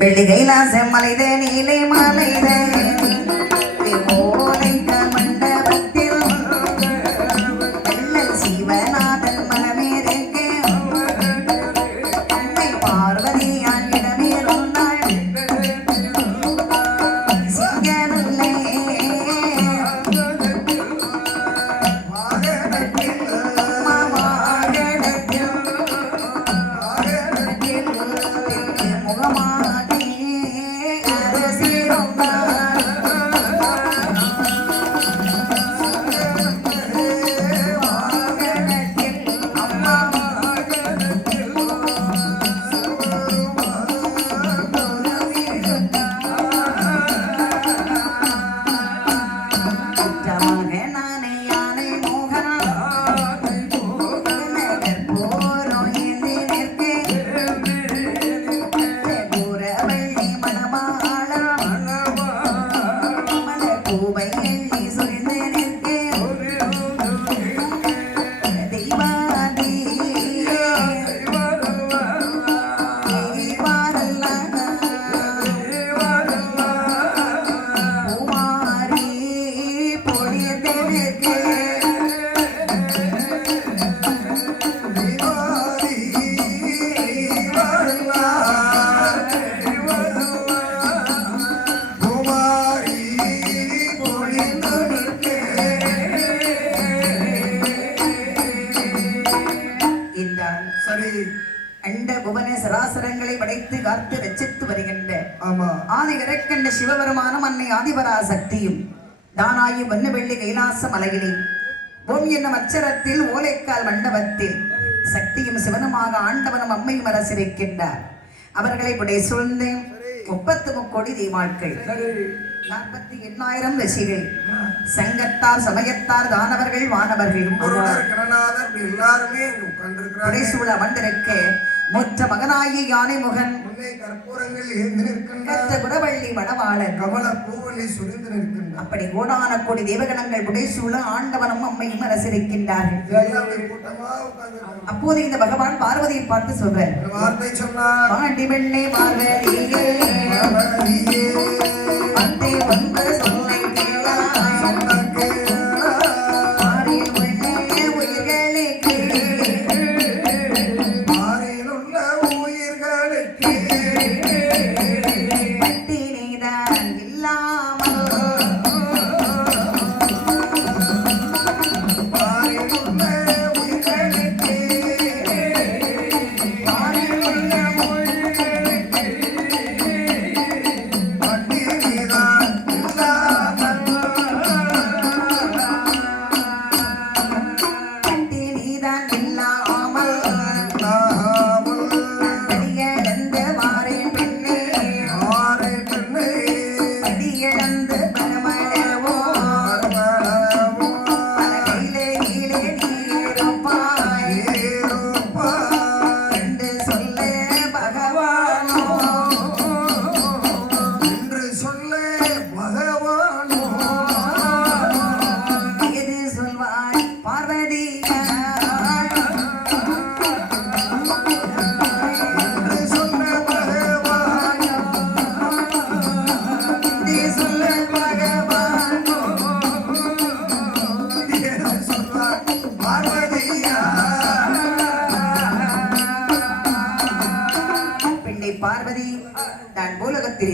வெள்ளி கைலாசம் மலைதே நீலை மலைதே சிவபெருமானும் அன்னை ஆதிபராசக்தியும் தானாயி வண்ணவெள்ளி கைலாச மலையிலே ஓம் என்னும் அச்சரத்தில் ஓலைக்கால் மண்டபத்தில் சக்தியும் சிவனுமாக ஆண்டவனும் அம்மையும் அரசிருக்கின்றார். அவர்களை புடை சூழ்ந்து 33 கோடி தீமாட்கள் 48,000 ரிஷிகள் சங்கத்தார் சமயத்தார் தானவர்கள் வானவர்கள் புடை சூழ அமர்ந்திருக்க மொற்ற மகனாயி யானை முகன் குடவள்ளி வடவாளர் அப்படி கோடான கோடி தேவகணங்கள் புடைசூழ ஆண்டவனும் அம்மையும் அரசிருக்கின்றார்கள். அப்போது இந்த பகவான் பார்வதியை பார்த்து சொல்றார், பாண்டி பெண்ணே பார்வதியே வந்தே வந்த சொல்லை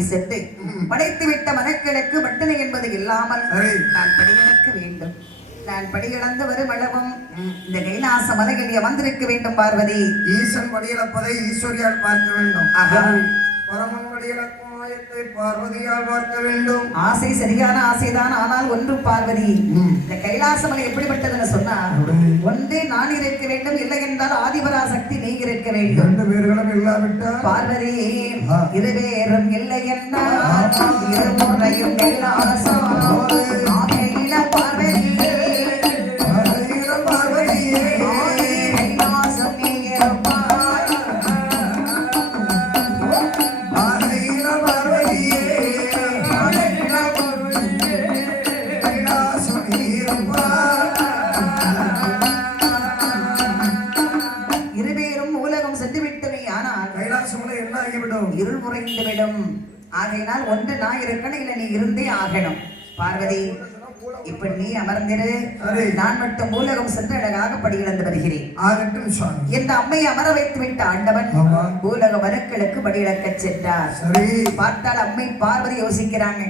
சென்று படைத்துவிட்ட மனக்கிழக்கு வட்டனை என்பது இல்லாமல் நான் படியிழக்க வேண்டும். நான் படியிழந்து வரும் அளவும் இந்த கைலாச மலையில் அமர்ந்திருக்க வேண்டும். பார்வதி ஈசன் படியிழப்பதை ஈஸ்வரியால் பார்க்க வேண்டும். பரமன் படியிழக்கும் ஆயத்தை பார்வதியால் பார்க்க வேண்டும். ஆசை சரியான ஆசைதான். ஆனால் ஒன்று பார்வதி, இந்த கைலாச மலை எப்படிப்பட்டதுன்னு சொன்னா, ஒன்றே நான் இருக்க வேண்டும், இல்லை என்றால் ஆதிபராசக்தி நீ இருக்க வேண்டும். 2 பேர்களும் இல்லாவிட்டால் பார்வதி இருவேறும் இல்லை என்றால் இருமுறையும் கைலாசம் இருள் குறைந்துவிடும். ஆகையினால் ஒன்று நான் இருக்கணும், இல்லை நீ இருந்தே ஆகணும். பார்வதி, இப்ப நீ அமர்ந்திரு, நான் மட்டும் பூலகம் சென்று அழகாக படியிழந்து வருகிறேன். ஆகட்டும் சுவாமி. இந்த அம்மையை அமர வைத்து விட்ட ஆண்டவன் பூலக மனுக்களுக்கு படியிழக்க சென்றார். பார்த்தால் அம்மை பார்வதி யோசிக்கிறாங்க,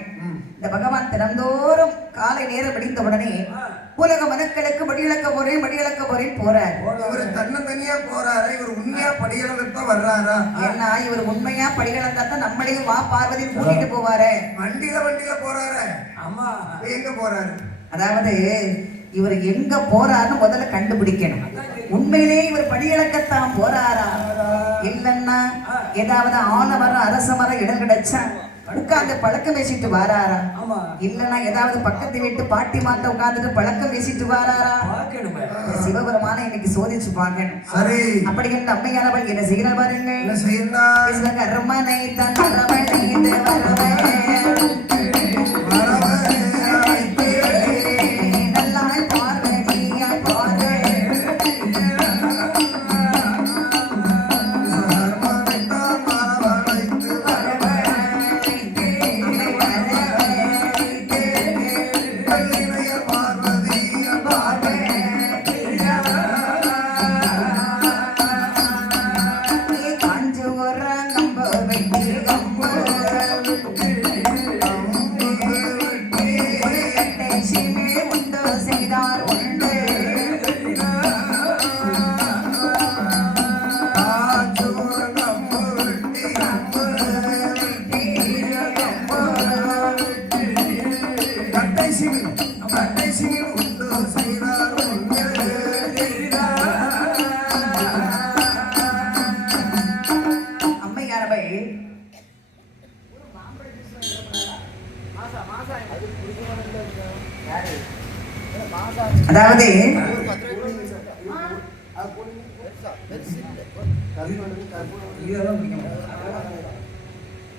இந்த பகவான் தினந்தோறும் காலை நேரம் விடிந்த உடனே பூலக மனுக்களுக்கு படியிழக்க போறேன் போறார். இவர் தன்னந்தனியா போறாரு, இவர் உண்மையா படியிழந்துதான் வர்றாரா? ஏன்னா இவர் உண்மையா படியிழந்தா தான் நம்மளையும் வா பார்வதி கூட்டிட்டு போவாரு. வண்டியில போறாரு. ஆமா, எங்க போறாரு? அதாவது இவர் எங்க போறாருன்னு முதல்ல கண்டுபிடிக்கணும். உண்மையிலே இவர் படியிழக்கத்தான் போறாரா, இல்லன்னா ஏதாவது ஆலமரம் அரச மரம் இடம் கிடைச்சா உட்கார்ந்து பழக்கம் பேசிட்டு வாராரா, இல்லன்னா ஏதாவது பக்கத்து வீட்டு பாட்டி மாட்ட உட்கார்ந்துட்டு பழக்கம் பேசிட்டு வாராரா? சிவபெருமான இன்னைக்கு சோதிச்சு பார்க்கணும். அப்படி என்ற அம்மையானவள் என்ன செய்யற பாருங்க. அரமனை தன்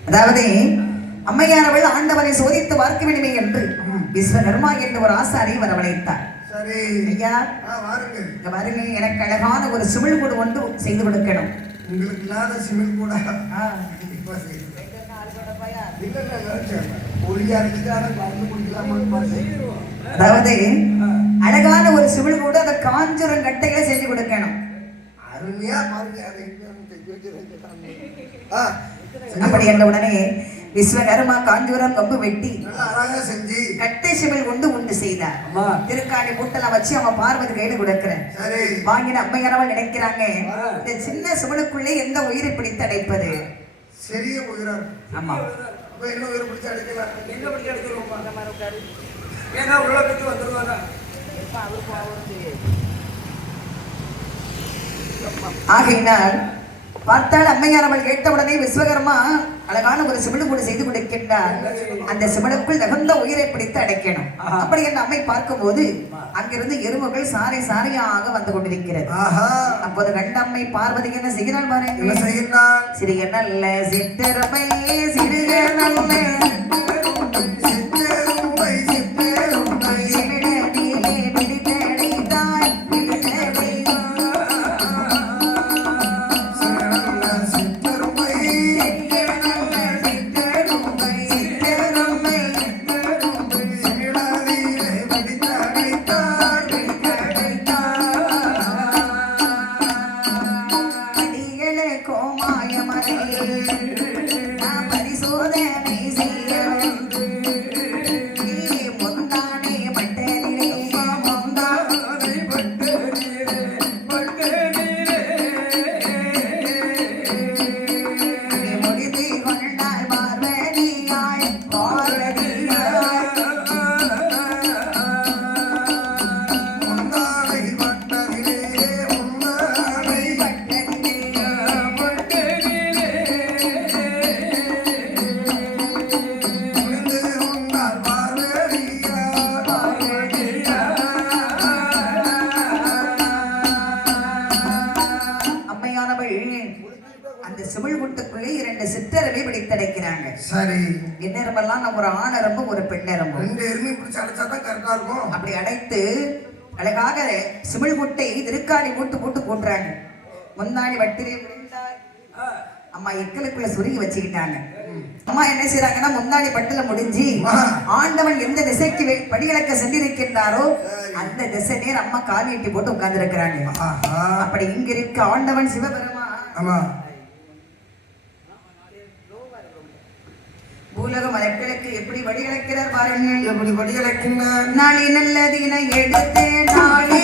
அதாவது அம்மையானவள் ஆண்டவரை சோதித்து பார்க்க வேண்டுமே என்று விஸ்வகர்மா என்று ஒரு ஆசாரியை வரவழைத்தார். ஐயா பாருங்க, எனக்கு அழகான ஒரு சிமிழ் கூடு ஒன்று செய்து கொடுக்கணும். உங்களுக்கு இல்லாத சிமிழ் கூட அதாவது அழகான ஒரு சிமிழ் கூட அந்த காஞ்சுரம் கட்டைகளை செஞ்சு கொடுக்கணும். அப்படி என்ற உடனே விஸ்வகர்மா காஞ்சூரம் கொம்பு வெட்டி செஞ்சு கட்டை சிமிழ் கொண்டு உண்டு செய்தார். திருக்காணி மூட்டெல்லாம் வச்சு அவன் பார்வதி கையில கொடுக்கிறேன். வாங்கின அம்மையானவள் நினைக்கிறாங்க, இந்த சின்ன சிமிழுக்குள்ளே எந்த உயிரை பிடித்து அடைப்பது? சரிய உயிரா? ஆமா, என்ன உயிரை பிடிச்சு அடைக்கலாம்? என்ன பிடிச்சு அடைக்கிறோம்? ஏன்னா உள்ள பத்தி வந்துருவாங்க. ஆகையினால் பார்த்தால் அம்மையானவள் கேட்டவுடனே விஸ்வகர்மா அழகான ஒரு சிமிழ் கூட செய்து கொடுக்கின்றார். அந்த சிமிழுக்குள் தகுந்த உயிரை பிடித்து அடைக்கணும். அப்படி என்று அம்மை பார்க்கும் போது அங்கிருந்து எறும்புகள் சாரை சாரையாக வந்து கொண்டிருக்கிறது. அப்போது கண்டம்மை பார்வதி என்ன செய்கிறாள் பாருங்க. சிறிய நல்ல சிற்றெருமை சிறிய நல்ல பிடித்தடைக்கிறாங்க. சரி, எந்நேரமெல்லாம் நம்ம ஒரு ஆணரம்பு ஒரு பெண்ணரம்பு ரெண்டு எருமை பிடிச்சு அடைச்சாதான் கரெக்டா இருக்கும். அப்படி அடைத்து அழகாக சிமிழ் முட்டை திருக்காணி மூட்டு போட்டு போட்டுறாங்க. முந்தாணி வட்டிலே விழுந்தார். அம்மா எக்கலுக்குள்ள சுருகி வச்சுக்கிட்டாங்க. அம்மா என்ன செய்யறாங்கன்னா முந்தாடி பட்டுல முடிஞ்சு ஆண்டவன் எந்த திசைக்கு படியிலக்க சென்றிருக்கின்றாரோ அந்த திசை நேர் அம்மா கால் நீட்டி போட்டு உட்கார்ந்து இருக்கிறாங்க. அப்படி இங்க இருக்க ஆண்டவன் சிவபெருமான் பூலக மலர்களுக்கு எப்படி வடிகலக்கிறார் பாருங்கள். எப்படி வடிகலக்கின்றார்? நாளை நல்லதினை எடுத்து நாளை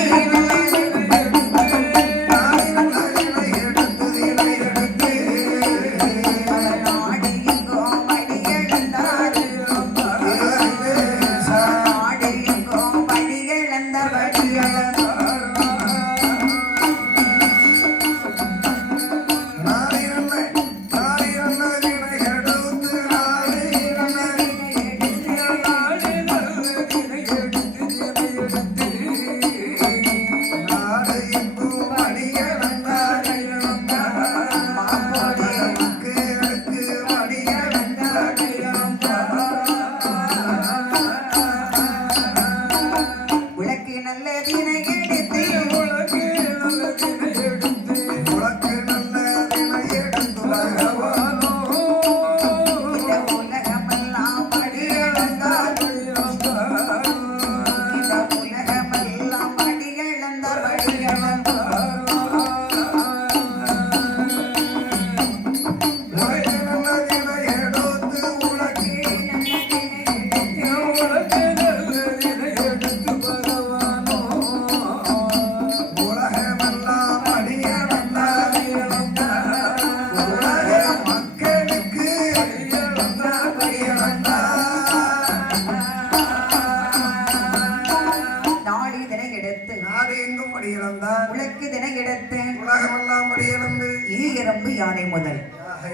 யானை முதல்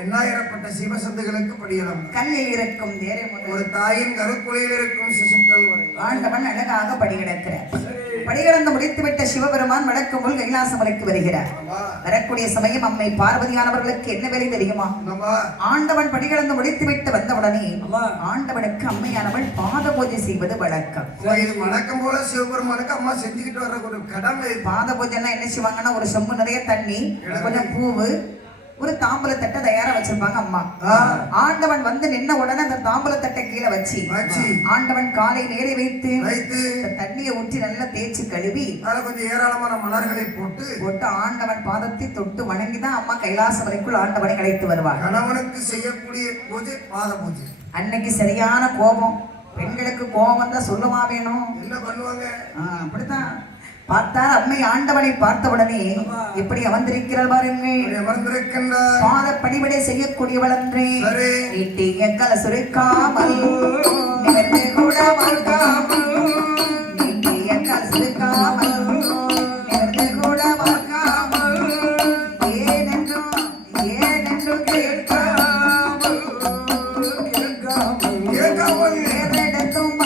எண்ணாயிரப்பட்ட சிவசந்துகளுக்கு படியலாம். கல்லில் இருக்கும் தேரை முதல் ஒரு தாயின் கருக்குலையில் இருக்கும் சிசுக்கள் வரை ஆண்டவன் அழகாக படிகிடக்கிறார். படிகிடந்து முடித்துவிட்ட சிவபெருமான் வழக்கம் போல் கைலாசமலைக்கு வருகிறார். வரக்கூடிய சமயம் அம்மை பார்வதியானவர்களுக்கு என்ன வேலை தெரியுமா? ஆண்டவன் படிகிடந்து முடித்துவிட்டு வந்தவுடனே ஆண்டவனுக்கு அம்மையானவள் பாத பூஜை செய்வது வழக்கம். இது வழக்கம் போல சிவபெருமானுக்கு அம்மா செஞ்சுக்கிட்டு வர்ற ஒரு கடமை. பாத பூஜைன்னா என்ன செய்வாங்கன்னா ஒரு சொம்பு நிறைய தண்ணி, கொஞ்சம் பூவு, ஒரு தாம்பல தட்டை தயாரா வச்சிருப்பாங்க அம்மா. ஆண்டவன் வந்து நின்ன உடனே அந்த தாம்பல தட்டை கீழே வச்சு ஆண்டவன் காலை நேரே வைத்து தண்ணியை ஊற்றி நல்லா தேய்ச்சி கழுவி கொஞ்சம் ஏராளமான மலர்களை போட்டு ஆண்டவன் பாதத்தை தொட்டு வணங்கிதான் அம்மா கைலாச வரைக்குள் ஆண்டவனை அழைத்து வருவார். கணவனுக்கு செய்யக்கூடிய பூஜை பாத பூஜை. அன்னைக்கு சரியான கோபம். பெண்களுக்கு கோபம் தான் சொல்லமா வேணும். என்ன பண்ணுவாங்க? அப்படித்தான் பார்த்தார். அம்மை ஆண்டவனை பார்த்தவுடனே எப்படி அமர்ந்திருக்கிறார் பாருங்கள். பாத பணிவிடை செய்யக்கூடியவள் அன்றே நீட்டிய கலசுரைக்காமல் நிமிர்ந்து கூட பார்க்காமல் நீட்டிய கலசுரைக்காமல் நிமிர்ந்து கூட பார்க்காமல் ஏனென்றும் கேட்காமல் ஏறெடுத்தும்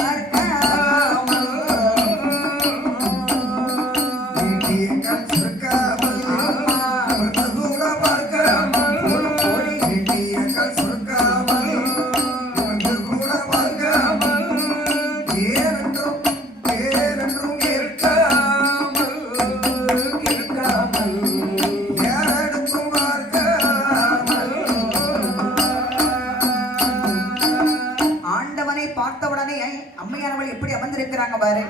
அம்மையானவள் எப்படி அமர்ந்திருக்கிறாங்க பாரு.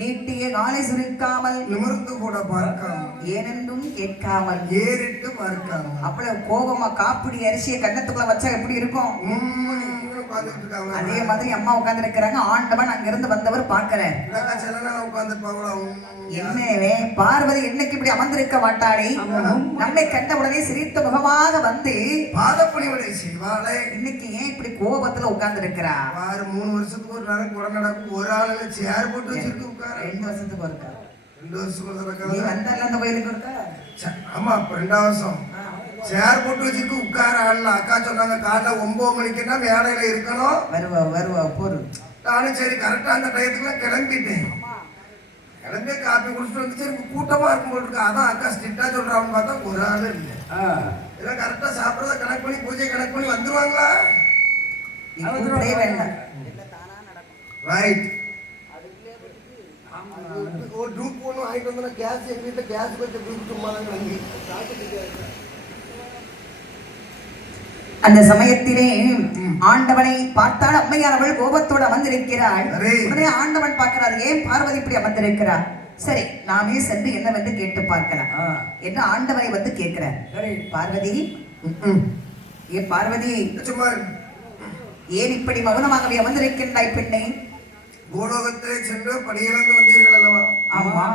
நீட்டிய காலை சுருக்காமல் நிமிர்ந்து கூட பார்க்காமல் ஏனென்றும் கேட்காமல் ஏறிட்டு பார்க்காமல் அவ்வளவு கோபமா காப்பிடி அரிசியை கண்ணத்துக்குள்ள வச்சா எப்படி இருக்கும்? அதே மாதிரி அம்மா உட்கார்ந்து இருக்கிறாங்க. ஆண்டவன் அங்கிருந்து வந்தவர் பார்க்கிறார். என்னவே பார்வதி என்னைக்கு இப்படி அமர்ந்திருக்க மாட்டாரே, நம்மை கண்ட உடனே சிரித்த முகமாக வந்து பாதப்பணிவடை செய்வாளே. இன்னைக்கு ஏன் இப்படி கோபத்துல உட்கார்ந்து இருக்கிறா? 3 வருஷத்துக்கு ஒரு நாள் கூட நடக்கும். ஒரு ஆளுங்க சேர் போட்டு வச்சிருக்கு உட்கார. 2 வருஷத்துக்கு ஒருக்கா. 2 வருஷத்துக்கு ஒருக்கா. நீ வந்தால அந்த கோயிலுக்கு ஒருக்கா? ஆமா, 2 வருஷம் சேர் போட்டு வச்சிருக்கு உட்கார ஆள்ல. அக்கா சொன்னாங்க காலைல 9 மணிக்குன்னா வேலையில இருக்கணும். வருவா போரு. நானும் சரி கரெக்டா அந்த டயத்துக்குள்ள கிளம்பிட்டேன். கிளம்பி காப்பி குடிச்சிட்டு வந்து சரி கூட்டமா இருக்கும் போட்டு இருக்கு. அதான் அக்கா ஸ்ட்ரிக்டா சொல்றான்னு பார்த்தா ஒரு ஆளு இல்லை. இதெல்லாம் கரெக்டா சாப்பிடறத கணக்கு பண்ணி பூஜை கணக்கு பண்ணி வந்துருவாங்களா? ரைட். ஒரு டூப் ஒன்று வாங்கிட்டு வந்தோம்னா கேஸ் எங்க வீட்டில் கேஸ் வச்சு டூப் சும்மா தான் அந்த சமயத்திலே ஆண்டவனை பார்த்தால் அம்மையானவள் கோபத்தோடு அமர்ந்திருக்கிறாள். உடனே ஆண்டவன் பார்க்கிறார், ஏன் பார்வதி இப்படி அமர்ந்திருக்கிறார்? சரி, நாமே சென்று என்னவென்று கேட்டு பார்க்கலாம் என்று ஆண்டவனை வந்து கேட்கிறார். பார்வதி, ஏன் பார்வதி ஏன் இப்படி மௌனமாகவே அமர்ந்திருக்கின்றாய் பெண்ணே? பூலோகத்திலே சென்று படியிழந்து வந்தீர்கள் அல்லவா? ஆமா.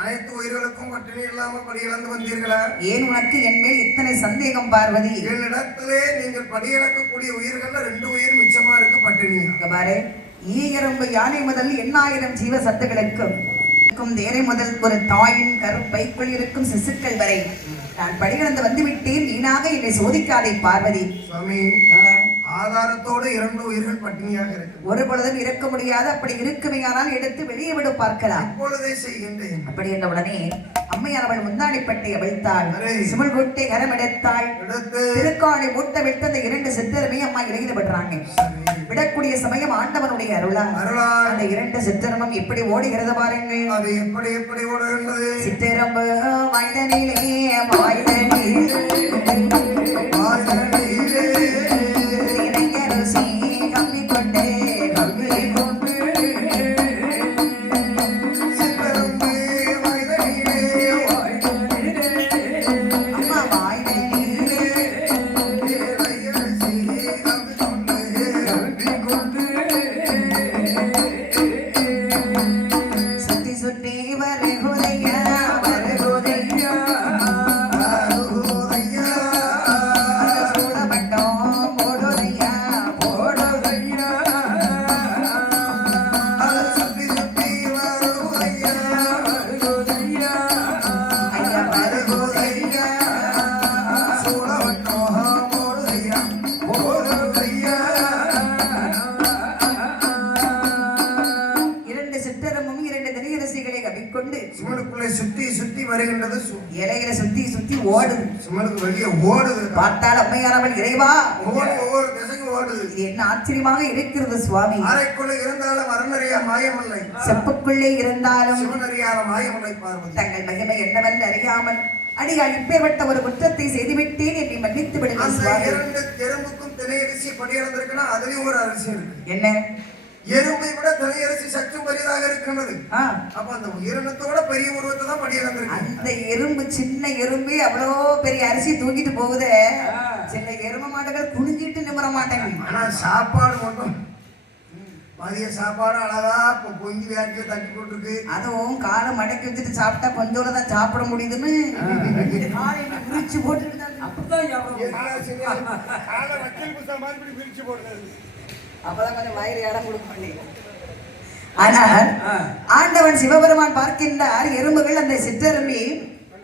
அனைத்து உயிர்களுக்கும் பட்டினி இல்லாமல் படியிழந்து வந்தீர்களா? ஏன் உனக்கு என் மேல் இத்தனை சந்தேகம் பார்வதி? என்னிடத்திலே நீங்கள் படியிழக்கக்கூடிய உயிர்கள்ல 2 உயிர் மிச்சமா இருக்கு பட்டினியா. பாரு, ஈ எறும்பு யானை முதல் 8000 ஜீவ சத்துகளுக்கும் தேரை முதல் ஒரு தாயின் கருப்பைக்குள் இருக்கும் சிசுக்கள் வரை நான் படியிழந்து வந்துவிட்டேன். நீனாக என்னை சோதிக்காதே பார்வதி. சுவாமி, ஆதாரத்தோடு 2 உயிர்கள் பட்டினியாக இருக்கு. ஒரு பொழுதும் இருக்க முடியாது. அப்படி இருக்குமையானால் எடுத்து வெளியே விட பார்க்கலாம். இப்பொழுதே செய்கின்றேன். அப்படி என்ற உடனே அம்மையானவள் முந்தானைப்பட்டை அவிழ்த்தாள், சிமல் கொட்டை கரம் எடுத்தாள், திருக்காணி மூட்டை விட்டு அந்த 2 சித்தருமே அம்மா இடையில விடுறாங்க. விடக்கூடிய சமயம் ஆண்டவனுடைய அருளா அந்த 2 சித்தரமும் எப்படி ஓடுகிறது பாருங்கள். அது எப்படி எப்படி ஓடுகின்றது? சித்திரம்பு வாய்தனிலே வாய்தனிலே இலையில சுத்தி சுத்தி ஓடுது. சுமலுக்கு வெளியே ஓடுது. பார்த்தால் அம்மையானவள் இறைவா ஒவ்வொரு திசைக்கும் ஓடுது. இது என்ன ஆச்சரியமாக இருக்கிறது சுவாமி. அறைக்குள்ளே இருந்தாலும் அரணறியா மாயமில்லை, செப்புக்குள்ளே இருந்தாலும் சிவனறியாத மாயமில்லை பார்வதி. தங்கள் மகிமை என்னவென்று அறியாமல் அடியால் இப்பேற்பட்ட ஒரு குற்றத்தை செய்துவிட்டேன், என்னை மன்னித்து விடுங்கள் சுவாமி. 2 எறும்புக்கும் திணையரிசி படியிழந்திருக்குன்னா அதுலயும் ஒரு அரிசி இருக்கு. என்ன? எறும்பை விட திணையரிசி சற்றும் பெரியதாக இருக்கின்றது. அப்ப அந்த உயிரினத்தோட பெரிய உருவத்தை தான் படியிழந்திருக்கு. அந்த எறும்பு, சின்ன எறும்பு அவ்வளோ பெரிய அரிசி தூக்கிட்டு போகுதே, சில எறும்பு மாட்டுகள் குனிஞ்சிட்டு நிமிர மாட்டாங்க. ஆனா சாப்பாடு மட்டும் மதிய சாப்பாடு அழகா பொங்கி வேட்டில தட்டி போட்டுருக்கு. அதுவும் காலை மடக்கி வச்சுட்டு சாப்பிட்டா கொஞ்சோட தான் சாப்பிட முடியுதுன்னு காலையில பிரிச்சு போட்டுட்டு அப்பதான் கொஞ்சம் வயிறு இடம் கொடுக்க. ஆனால் ஆண்டவன் சிவபெருமான் பார்க்கின்றார், எறும்புகள் அந்த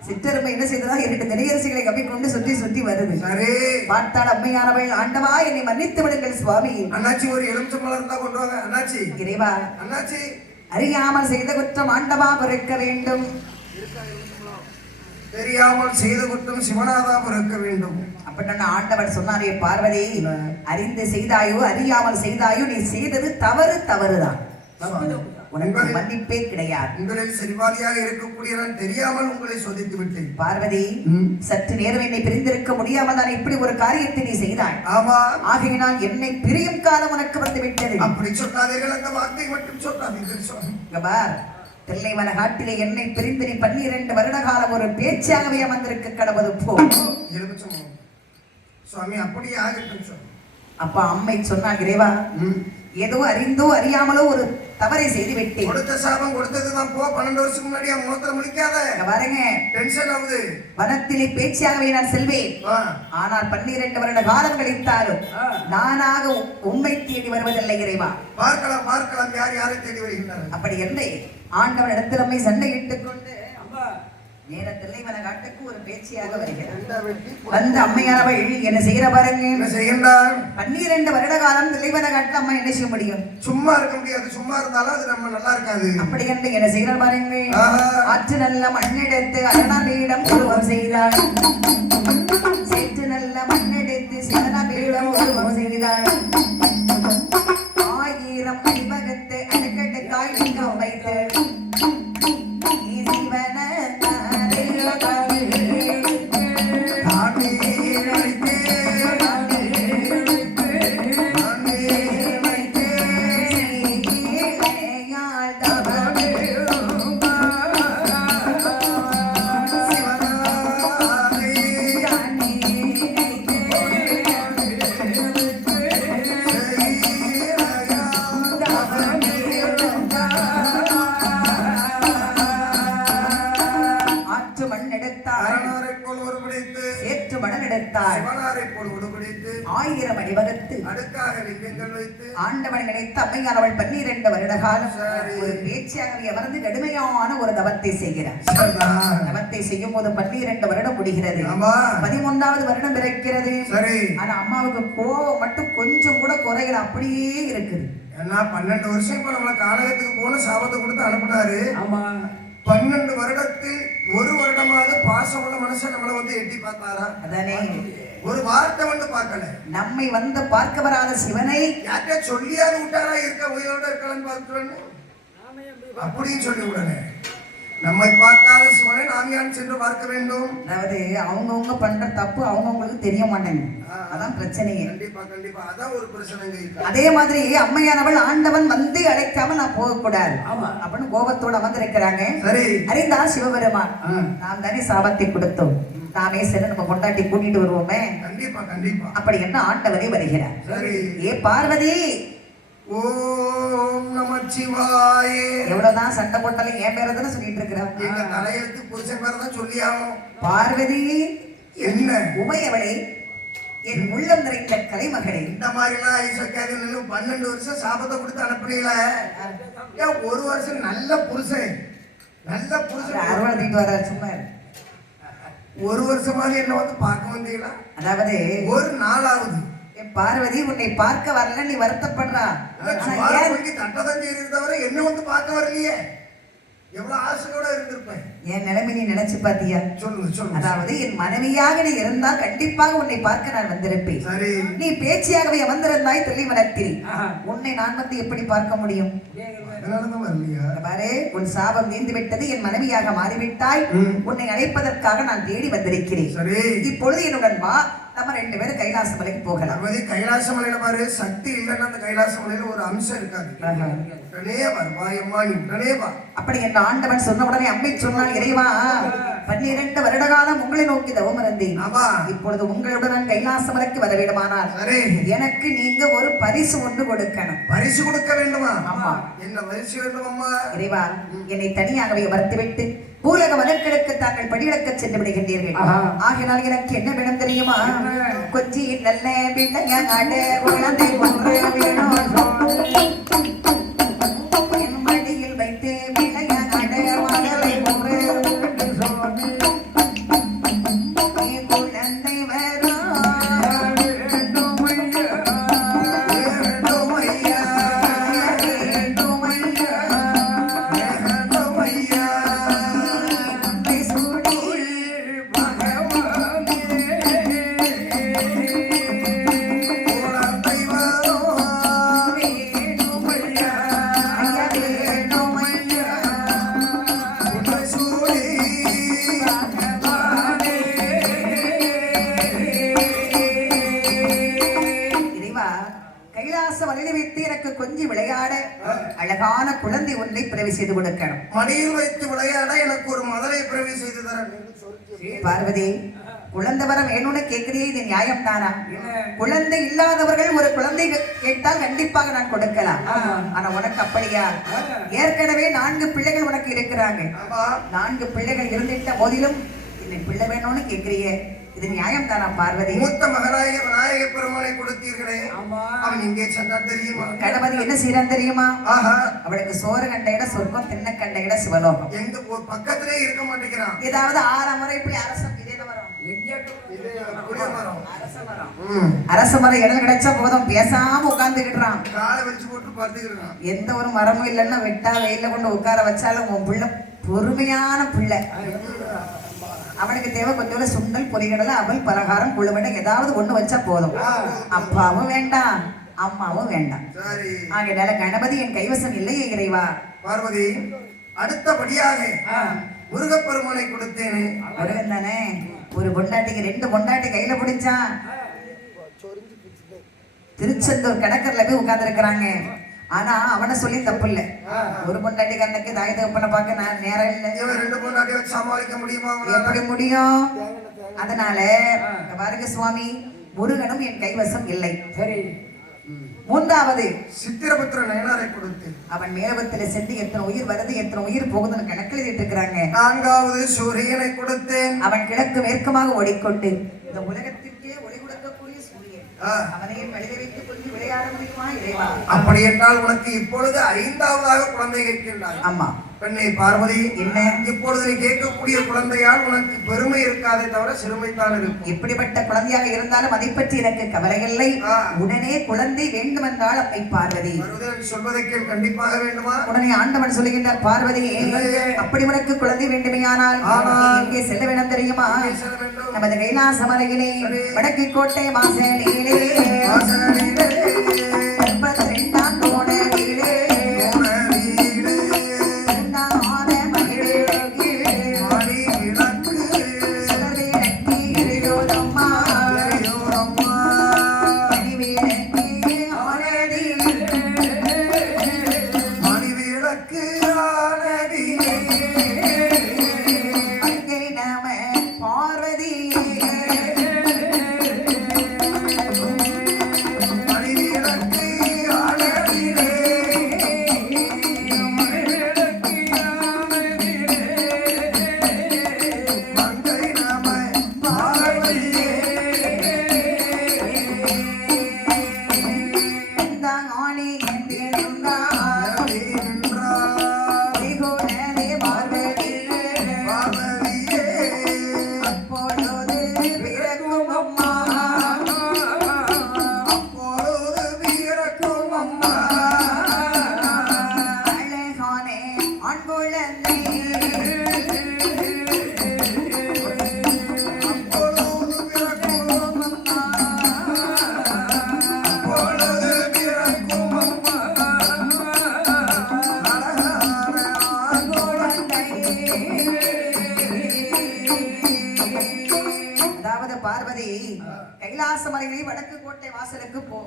சிற்றெருமை என்ன செய்ததா 2 திரையரசிகளை கப்பிக்கொண்டு சுற்றி சுற்றி வருது. பார்த்தால் அம்மையானவள், ஆண்டவா என்னை மன்னித்து விடுங்கள் சுவாமி. அண்ணாச்சி ஒரு எலுமிச்சம்பழம் இருந்தா கொண்டு வாங்க. அண்ணாச்சி, இறைவா, அண்ணாச்சி, அறியாமல் செய்த குற்றம் ஆண்டவா பொறுக்க வேண்டும். தெரியாமல் செய்த குற்றம் சிவனாதா பொறுக்க வேண்டும். அப்படின்னு ஆண்டவன் சொன்னாரே, பார்வதி, அறிந்து செய்தாயோ அறியாமல் செய்தாயோ நீ செய்தது தவறுதான். உனக்கு மன்னிப்பே கிடையாது. உங்களில் சரிபாதியாக இருக்கக்கூடிய நான் தெரியாமல் உங்களை சோதித்து விட்டேன். பார்வதி, சற்று நேரம் என்னை பிரிந்திருக்க முடியாமல் தான் இப்படி ஒரு காரியத்தை நீ செய்தாய். ஆமா, ஆகையினால் என்னை பிரியும் காலம் உனக்கு வந்து விட்டது. அப்படி சொல்லாதீர்கள், அந்த வார்த்தை மட்டும் சொல்லாதீர்கள். தில்லைவன காட்டிலே என்னை பிரிந்து நீ 12 வருட காலம் ஒரு பேச்சாகவே அமர்ந்திருக்க கடவுது போ. சுவாமி, அப்படியே ஆகட்டும் சுவாமி. அப்ப அம்மை சொன்னாள், இறைவா, ஏதோ அறிந்தோ அறியாமலோ ஒரு தவறை செய்து விட்டேன். கொடுத்த சாபம் கொடுத்ததுதான் போ. 12 வருஷத்துக்கு முன்னாடி அவன் முகத்துல முடிக்காத. பாருங்க, டென்ஷன் ஆகுது. வனத்திலே பேச்சியாகவே நான் செல்வேன். ஆனால் 12 வருட காலம் கழித்தாலும் நானாக உண்மை தேடி வருவதில்லை இறைவா. பார்க்கலாம் பார்க்கலாம், யார் யாரை தேடி வருகின்றனர். அப்படி இல்லை, ஆண்டவன் இடத்திலம்மை சண்டையிட்டுக் கொண்டு நேர தில்லைவன காட்டுக்கு ஒரு பேச்சியாக வருகிறார். வந்து அம்மையானவள் என்ன செய்யற பாருங்க. என்ன செய்கின்றார்? 12 வருட காலம் தில்லைவன காட்டுல அம்மா என்ன செய்ய முடியும்? சும்மா இருக்க முடியாது. சும்மா இருந்தாலும் அது நம்ம நல்லா இருக்காது. அப்படி என்று என்ன செய்யற பாருங்க. ஆற்று நல்ல மண்ணெடுத்து அரணபீடம் உருவம் செய்தாள். சேற்று நல்ல மண்ணெடுத்து சிவனபீடம் உருவம் செய்தாள். 1000 அடிவகத்தை அடுக்கடுக்காய் லிங்கம் வைத்து அடுக்கடுக்க வடிவகுத்து அடுக்காக லிங்கங்கள் வைத்து ஆண்டவனை நினைத்து அம்மையானவள் 12 வருட காலம் ஒரு பேச்சியாகவே அமர்ந்து கடுமையான ஒரு தவத்தை செய்கிறார். தவத்தை செய்யும் போது 12 வருடம் முடிகிறது. 13வது வருடம் பிறக்கிறது. ஆனா அம்மாவுக்கு கோபம் மட்டும் கொஞ்சம் கூட குறையல, அப்படியே இருக்குது. ஏன்னா 12 வருஷம் இப்ப நம்மள காலகத்துக்கு போன சாபத்தை கொடுத்து அனுப்புனாரு. 12 வருடத்தில் ஒரு வருடமாவது பாசமுள்ள மனுஷன் நம்மள வந்து எட்டி பார்த்தாரா? அதானே, ஒரு வார்த்தை வந்து பார்க்கல. நம்மை வந்து பார்க்க வராத சிவனை யார்கிட்ட சொல்லியாவது விட்டாரா இருக்க உயிரோட இருக்கலன்னு பார்த்துட்டு அப்படின்னு சொல்லி விடனே நம்மை பார்க்காத சிவனை நாம் யான் சென்று பார்க்க வேண்டும். அதாவது அவங்கவுங்க பண்ற தப்பு அவங்கவுங்களுக்கு தெரிய மாட்டேங்குது, அதான் பிரச்சனையே. கண்டிப்பா கண்டிப்பா, அதான் ஒரு பிரச்சனை. அதே மாதிரி அம்மையானவள் ஆண்டவன் வந்து அழைக்காம நான் போக கூடாது அப்படின்னு கோபத்தோட அமர்ந்திருக்கிறாங்க. சரி, அறிந்தா சிவபெருமான் நாம் தானே சாபத்தை கொடுத்தோம், நாமே சென்று நம்ம கொண்டாட்டி கூட்டிட்டு வருவோமே. கண்டிப்பா கண்டிப்பா. அப்படி என்ன ஆண்டவரே வருகிறார். சரி, ஏ பார்வதி, ஓம் நமச்சிவாய. எவ்வளவுதான் சண்டை போட்டாலும் ஏன் பேரதானே சொல்லிட்டு இருக்கிறான். எங்க தலையெழுத்து புருஷன் பேர தான் சொல்லியாகும். பார்வதி என்ன உமையவளே, என் உள்ளம் நிறைந்த கலைமகளே. இந்த மாதிரி எல்லாம் ஐசக்காது 12 வருஷம் சாபத்தை கொடுத்து அனுப்புனீங்கள, ஏன் ஒரு வருஷம் நல்ல புருஷன் அறுவடைக்கு வர சும்மா ஒரு வருஷமாவது என்ன வந்து பார்க்க வந்தீங்களா? அதாவது ஒரு நாளாவது பார்வதி உன்னை பார்க்க வரல, நீ வருத்தப்படுறா. தட்டதஞ்சி இருந்தவரை என்ன வந்து பார்க்க வரலையே, எவ்வளவு ஆசையோட இருந்திருப்பேன். என் நிலைமை நீ நினைச்சு பாத்தியா? சொல்லுங்க. அதாவது என் மனைவியாக நீ இருந்தால் கண்டிப்பாக உன்னை பார்க்க நான் வந்திருப்பேன். சரி, நீ பேச்சியாகவே வந்திருந்தாய் தெளிவனத்தில், உன்னை நான் வந்து எப்படி பார்க்க முடியும்? பாரு, உன் சாபம் நீந்து விட்டது, என் மனைவியாக மாறிவிட்டாய். உன்னை அழைப்பதற்காக நான் தேடி வந்திருக்கிறேன். இப்பொழுது என்னுடன் வா, நம்ம 2 பேரும் கைலாச மலைக்கு போகலாம். கைலாச மலையில பாரு, சக்தி இல்லைன்னா அந்த கைலாச மலையில ஒரு அம்சம் இருக்காது. அப்படி என்ற ஆண்டவன் சொன்ன உடனே அம்மை சொன்னால், இறைவா 12 வருட காலம் உங்களை நோக்கி தவம் இருந்தேன். இப்பொழுது உங்களுடன் கைலாச மலைக்கு வர வேண்டுமானால் எனக்கு நீங்க ஒரு பரிசு ஒன்று கொடுக்கணும். பரிசு கொடுக்க வேண்டுமா? ஆமா. என்ன பரிசு வேண்டும் அம்மா? இறைவா, என்னை தனியாகவே வளர்த்துவிட்டு பூலக வதற்கிழக்கு தாங்கள் படியிழக்க சென்று விடுகின்றீர்கள். ஆகினால் எனக்கு என்ன வேணும் தெரியுமா? கொஞ்சி நல்ல பிள்ளையாட குழந்தை ஒன்று வேணும், என் மடியில் வைத்து பிள்ளையாட மகளை ஒன்று குழந்தை வரும். கொஞ்சி விளையாட அழகான குழந்தை ஒன்றை பிறவி செய்து கொடுக்கணும். மடியில் வைத்து விளையாட எனக்கு ஒரு மதுரை பிறவி செய்து தர. பார்வதி, குழந்தை வர வேணும்னு கேட்கிறீங்க, இது நியாயம் தானா? குழந்தை இல்லாதவர்கள் ஒரு குழந்தை கேட்டால் கண்டிப்பாக நான் கொடுக்கலாம். ஆனா உனக்கு அப்படியா? ஏற்கனவே 4 பிள்ளைகள் உனக்கு இருக்கிறாங்க. 4 பிள்ளைகள் இருந்திட்ட போதிலும் என்னை பிள்ளை வேணும்னு கேட்கிறீங்க, இது நியாயம் தானா பார்வதி? மூத்த மகனாய விநாயக பெருமானை கொடுத்தீர்களே, அவன் இங்கே சென்றான் தெரியுமா? கணபதி என்ன செய்யறான் தெரியுமா? அவளுக்கு சோறு கண்ட இடம் சொர்க்கம், தின்ன கண்ட இடம் சிவலோகம். எங்க பக்கத்திலே இருக்க மாட்டேங்கிறான். ஏதாவது 6 முறை இப்படி அரசம் அரச மரம் இடம் கிடைச்சா போதும், பேசாம உட்கார்ந்துக்கிட்டான், காலை வச்சு போட்டு பார்த்துக்கிறான். எந்த ஒரு மரமும் இல்லைன்னா வெட்டா வெயில கொண்டு உட்கார வச்சாலும் உன் பிள்ளை பொறுமையான பிள்ளை. அவனுக்கு தேவை கொஞ்சம் சுண்டல், பொரிகடலை, அவல், பலகாரம், குழுவிட ஏதாவது ஒண்ணு வச்சா போதும். அப்பாவும் வேண்டாம், அம்மாவும் வேண்டாம். ஆகையால கணபதி என் கைவசம் இல்லையே இறைவா. பார்வதி, அடுத்தபடியாக முருகப்பெருமானை கொடுத்தேனே. முருகன் தானே, ஒரு பொண்டாட்டிக்கு 2 பொண்டாட்டி கையில பிடிச்சான். திருச்செந்தூர் கடற்கரையில போய் உட்கார்ந்து இருக்கிறாங்க. ஆனா அவனை சொல்லி தப்பு இல்ல, ஒரு பொண்டாட்டி கண்ணுக்கு தாய் தகப்பனை பார்க்க நான் நேரம் இல்லை. 2 பொண்டாட்டி வச்சு சமாளிக்க முடியுமா? எப்படி முடியும்? அதனால பாருங்க சுவாமி, முருகனும் என் கைவசம் இல்லை. சரி, 3வது சித்திரபுத்திர நயனாரை கொடுத்து அவன் மேலவத்தில சென்று எத்தனை உயிர் வருது எத்தனை உயிர் போகுதுன்னு கணக்கில் எழுதிட்டு இருக்கிறாங்க. 4வது சூரியனை கொடுத்தேன். அவன் கிழக்கு மேற்குமாக ஓடிக்கொண்டு இந்த உலகத்திற்கே ஒளி கொடுக்கக்கூடிய சூரியன். அவனையே பழிய வைத்துக் கொண்டு விளையாட முடியுமா இறைவா? அப்படி என்றால் உனக்கு இப்பொழுது 5வது குழந்தை கேட்கின்றாய். ஆமா. பெண்ணை பார்வதி, என்ன இப்பொழுது நீ கேட்கக்கூடிய குழந்தையால் உனக்கு பெருமை இருக்காதே தவிர சிறுமைத்தான் இருக்கும். எப்படிப்பட்ட குழந்தையாக இருந்தாலும் அதை பற்றி எனக்கு கவலை இல்லை. உடனே குழந்தை வேண்டும் என்றால் அம்மை பார்வதி. சொல்வதை கேள், கண்டிப்பாக வேண்டுமா? உடனே ஆண்டவன் சொல்லுகின்றார், பார்வதி அப்படி உனக்கு குழந்தை வேண்டுமையானால் எங்கே செல்ல வேண்டும் தெரியுமா? நமது கைலாச மலையிலே வடக்கு கோட்டை வாசலிலே 32ஆம் கோணலிலே கைலாச மலையிலே வடக்கு கோட்டை வாசலுக்கு போ.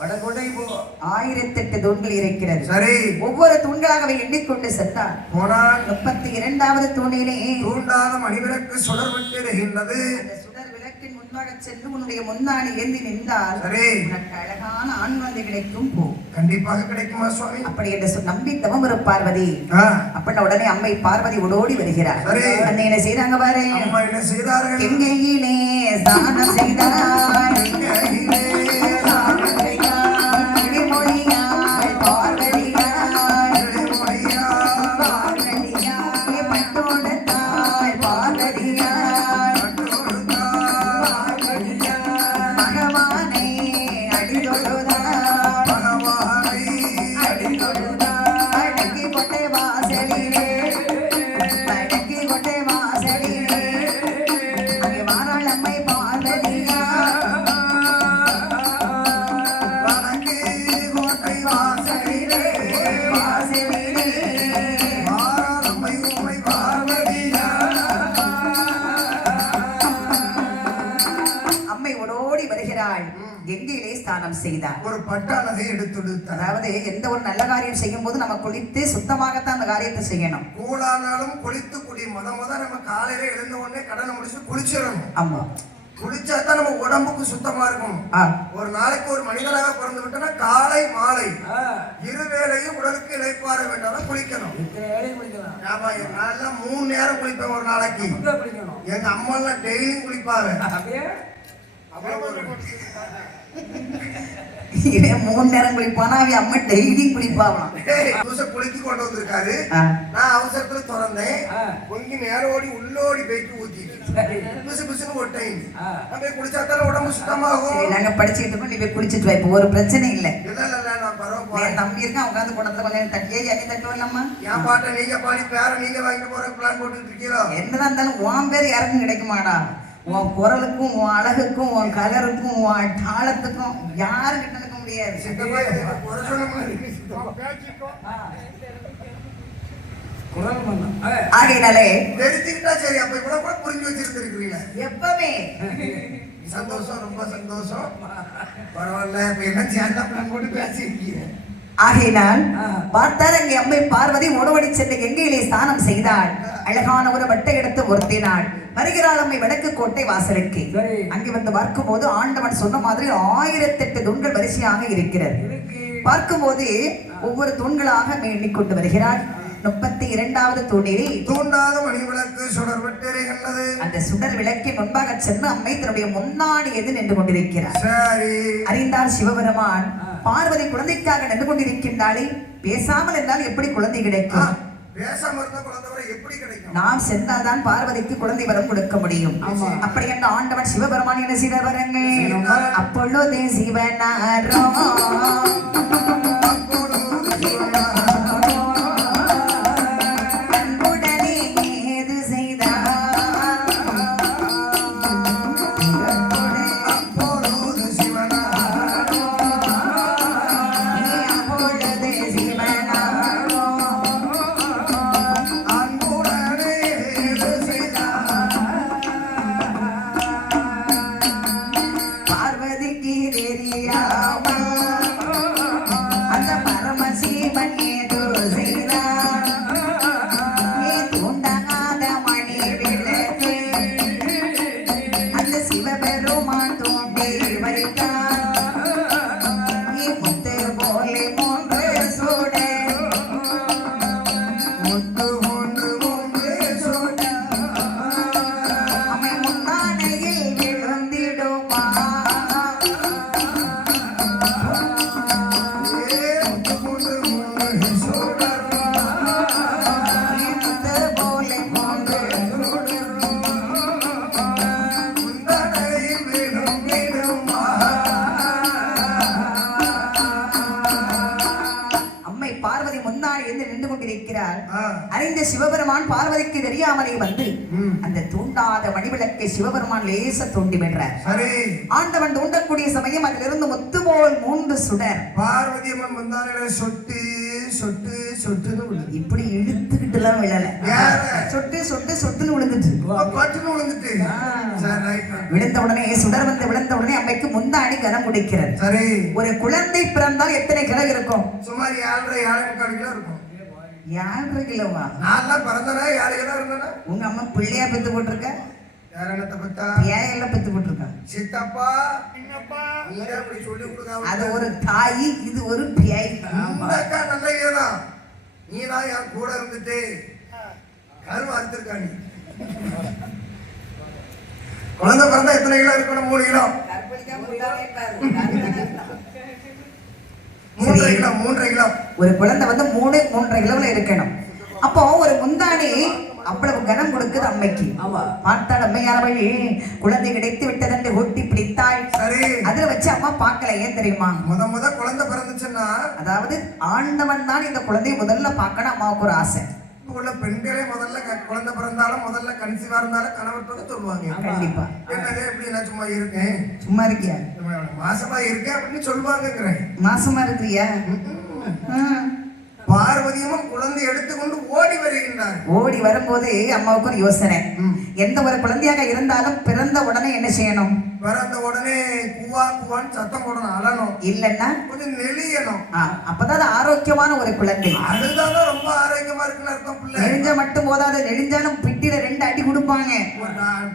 வடகோட்டை போ. 1008 தூண்கள் இருக்கிறது. சரி. ஒவ்வொரு தூண்களாகவே எண்ணிக்கொண்டு சென்றார். போனால் 32வது தூணிலே தூண்டாத மணிவிளக்கு சுடர் விட்டிருக்கின்றது. அந்த சுடர் விளக்கின் முன்பாக சென்று உன்னுடைய முன்னாடி ஏந்தி நின்றால் சரி உனக்கு அழகான ஆண் குழந்தை கிடைக்கும். போ. கண்டிப்பாக கிடைக்குமா சுவாமி? அப்படி என்று நம்பி தவம் ஒரு பார்வதி. அப்படின்ன உடனே அம்மை பார்வதி ஓடோடி வருகிறார். அன்னை என்ன செய்தாங்க பாரு. அம்மா என்ன செய்தார்கள்? கங்கையிலே ஸ்நானம் செய்தார். ஒரு பட்டாளத்தை எடுத்து, அதாவது எந்த ஒரு நல்ல காரியம் செய்யும் போது நம்ம குளித்து சுத்தமாகத்தான் அந்த காரியத்தை செய்யணும். கூழானாலும் குளித்து குடி. முத நம்ம காலையில எழுந்த உடனே கடனை முடிச்சு குளிச்சிடணும். ஆமா, குளிச்சாதான் நம்ம உடம்புக்கு சுத்தமா இருக்கும். ஒரு நாளைக்கு ஒரு மனிதனாக பிறந்து விட்டோம்னா காலை மாலை இருவேளையும் உடலுக்கு இளைப்பாற வேண்டாம் குளிக்கணும். ஆமா, நல்லா 3 நேரம் குளிப்பேன் ஒரு நாளைக்கு. எங்க அம்மா எல்லாம் டெய்லியும் குளிப்பாங்க. 3 நேரம் குளிப்பானா அவன் அம்மா டெய்லியும் குளிப்பாங்களாம். குளிக்கி கொண்டு வந்திருக்காரு. நான் அவசரத்துல திறந்தேன். கொஞ்ச நேரம் ஓடி உள்ளோடி போயிட்டு ஊத்திட்டு புசு புசுன்னு ஒட்டேன். அப்படியே குளிச்சாத்தால உடம்பு சுத்தமாகும். நாங்க படிச்சுட்டு இருக்கோம், நீ போய் குளிச்சுட்டு வா. இப்போ ஒரு பிரச்சனை இல்ல. இல்ல நான் பரவாயில்ல. என் தம்பி இருக்கா, உட்காந்து குடத்துல கொஞ்சம் தட்டியே எண்ணி தட்டு வரலாமா? என் பாட்டை நீங்க பாடி பேர நீங்க வாங்கிட்டு போற பிளான் போட்டுட்டு இருக்கீங்களோ? என்னதான் இருந்தாலும் உன் பேர் யாருக்கும் கிடைக்குமாடா? உன் குரலுக்கும் உன் அழகுக்கும் உன் கலருக்கும் உன் தாளத்துக்கும் யாருக்கிட்ட இருக்க முடியாது. ஆகையினாலே தெரிஞ்சுக்கிட்டா சரி. அப்ப இவ்வளவு கூட புரிஞ்சு வச்சிருக்கிறீங்க. எப்பவுமே சந்தோஷம், ரொம்ப சந்தோஷம். பரவாயில்ல. இப்ப என்ன சேர்ந்தா பிளான் போட்டு பேசிருக்கீங்க. ஆகையினால் பார்த்தார் அங்கே அம்மை பார்வதி ஓடோடி சென்று கங்கையிலே ஸ்நானம் செய்தாள். அழகான ஒரு வட்டை எடுத்து ஒருத்தினாள். வருகிறாள் அம்மை வடக்கு கோட்டை வாசலுக்கு. அங்கே வந்து பார்க்கும் போது ஆண்டவன் சொன்ன மாதிரி 1008 தூண்கள் வரிசையாக இருக்கிறது. பார்க்கும் போது ஒவ்வொரு தூண்களாக எண்ணிக்கொண்டு வருகிறாள். 32வது தூணில் தூண்டாத மணி விளக்கு சுடர்விட்டு எரிகின்றது. அந்த சுடர் விளக்கின் முன்பாக சென்று அம்மை தன்னுடைய முன்னாடி எது நின்று கொண்டிருக்கிறார். சரி. அறிந்தார் சிவபெருமான் பார்வதி குழந்தைக்காக நின்று கொண்டிருக்கின்றாளே, பேசாமல் என்றால் எப்படி குழந்தை கிடைக்கும்? பேசாம இருந்த குழந்தை வரை எப்படி கிடைக்கும்? நாம் சென்றால்தான் பார்வதிக்கு குழந்தை வரம் கொடுக்க முடியும். அப்படி என்ற ஆண்டவன் சிவபெருமான் என்ன செய்தார் பாருங்கள். அப்பொழுது சிவனாரோ அன்புடனே ஏது செய்தார். அப்பொழுது சிவனாரோ அப்பொழுது சிவனாரோ அன்புடனே ஏது செய்தார். பார்வதிக்கு தெரியாமல் அந்த பரமசிவன் ஏதோ செய்தார். நீ தூண்டாத மணி விளக்கு அந்த சிவபெருமான் தூண்டி வைத்தார். நீ முத்து போலே மூன்று சூட முத்து ஒன்று மூன்று சுட அம்மை முந்தானையில் விழுந்திடுமா. முத்து ஒன்று மூன்று சுடர் நீ முத்து போலே மூன்று முந்தனையில் விழுந்திடுமா. அம்மை பார்வதி முன்னாடி இருந்து நின்று கொண்டிருக்கிறார். ஆ. அறிந்த சிவபெருமான் பார்வதிக்கு தெரியாமலே வந்து அந்த தூண்டாத மணிவிளக்கை சிவபெருமான் லேச தூண்டி விடுறார். சரி. ஆண்டவன் தூண்டக்கூடிய சமயம் அதிலிருந்து முத்து போல் மூன்று சுடர் பார்வதி அம்மன் வந்தாலே சொட்டு சொட்டு சொட்டுன்னு விழுது. இப்படி இழுத்துக்கிட்டு எல்லாம் விழல, யாரு? சொட்டு சொட்டு சொட்டுன்னு விழுந்துட்டு. பட்டுன்னு விழுந்துட்டு. சரி, ரைட். விழுந்த உடனே சுடர் வந்து விழுந்த உடனே அம்மைக்கு முந்தாடி கனம் குடிக்கிறது. சரி. ஒரு குழந்தை பிறந்தால் எத்தனை கிலோ இருக்கும்? சுமார் 7.5 கிலோ இருக்கும். 7.5 கிலோவா? நான்லாம் பிறந்தனா 7 கிலோ இருந்தேனா? உங்க அம்மா பிள்ளையா பெத்து போட்டிருக்க? வேற என்னத்த பத்தா? ஏயெல்லாம் பெத்து போட்டிருக்கா? சித்தப்பா பின்னப்பா நீங்க அப்படி சொல்லி கொடுக்காம அது ஒரு தாய், இது ஒரு பியாய். இந்த அக்கா நல்ல இதுதான். நீதான் என் கூட இருந்துட்டு கருவ அறுத்திருக்கா நீ. குழந்தை பிறந்தா எத்தனை கிலோ இருக்கணும்? 3 கிலோ. 3.5 கிலோ. ஒரு குழந்தை வந்து 3.5 கிலோல இருக்கணும். அப்போ ஒரு முந்தானி அவ்வளவு கனம் கொடுக்குது அம்மைக்கு. பார்த்தாள் அம்மையானவள் குழந்தை கிடைத்து விட்டதென்று ஊட்டி பிடித்தாள். சரி. அதுல வச்சு அம்மா பார்க்கல. ஏன் தெரியுமா? முத குழந்தை பிறந்துச்சுன்னா அதாவது ஆண்டவன் தான் இந்த குழந்தையை முதல்ல பார்க்கணும் அம்மாவுக்கு ஒரு ஆசை. இப்ப உள்ள பெண்களே முதல்ல குழந்தை பிறந்தாலும் முதல்ல கன்சீவா இருந்தாலும் கணவர்கிட்ட சொல்லுவாங்க. கண்டிப்பா. என்னது எப்படி நான் சும்மா இருக்கேன், சும்மா இருக்கியா? மாசமா இருக்கேன் அப்படின்னு சொல்லுவாங்க. மாசமா இருக்கிறியா? பார்வதியமும் குழந்தை எடுத்துக்கொண்டு ஓடி வருகின்றார். ஓடி வரும்போது அம்மாவுக்கு ஒரு யோசனை. எந்த ஒரு குழந்தையாக இருந்தாலும் பிறந்த உடனே என்ன செய்யணும்? பிறந்த உடனே குவா குவான்னு சத்தம் போடணும், அழணும். இல்லன்னா கொஞ்சம் நெளியணும். அப்பதான் அது ஆரோக்கியமான ஒரு குழந்தை. அதுதான் ரொம்ப ஆரோக்கியமா இருக்குன்னு அர்த்தம். பிள்ளை நெளிஞ்ச மட்டும் போதாது, நெளிஞ்சாலும் பிட்டில 2 அடி கொடுப்பாங்க.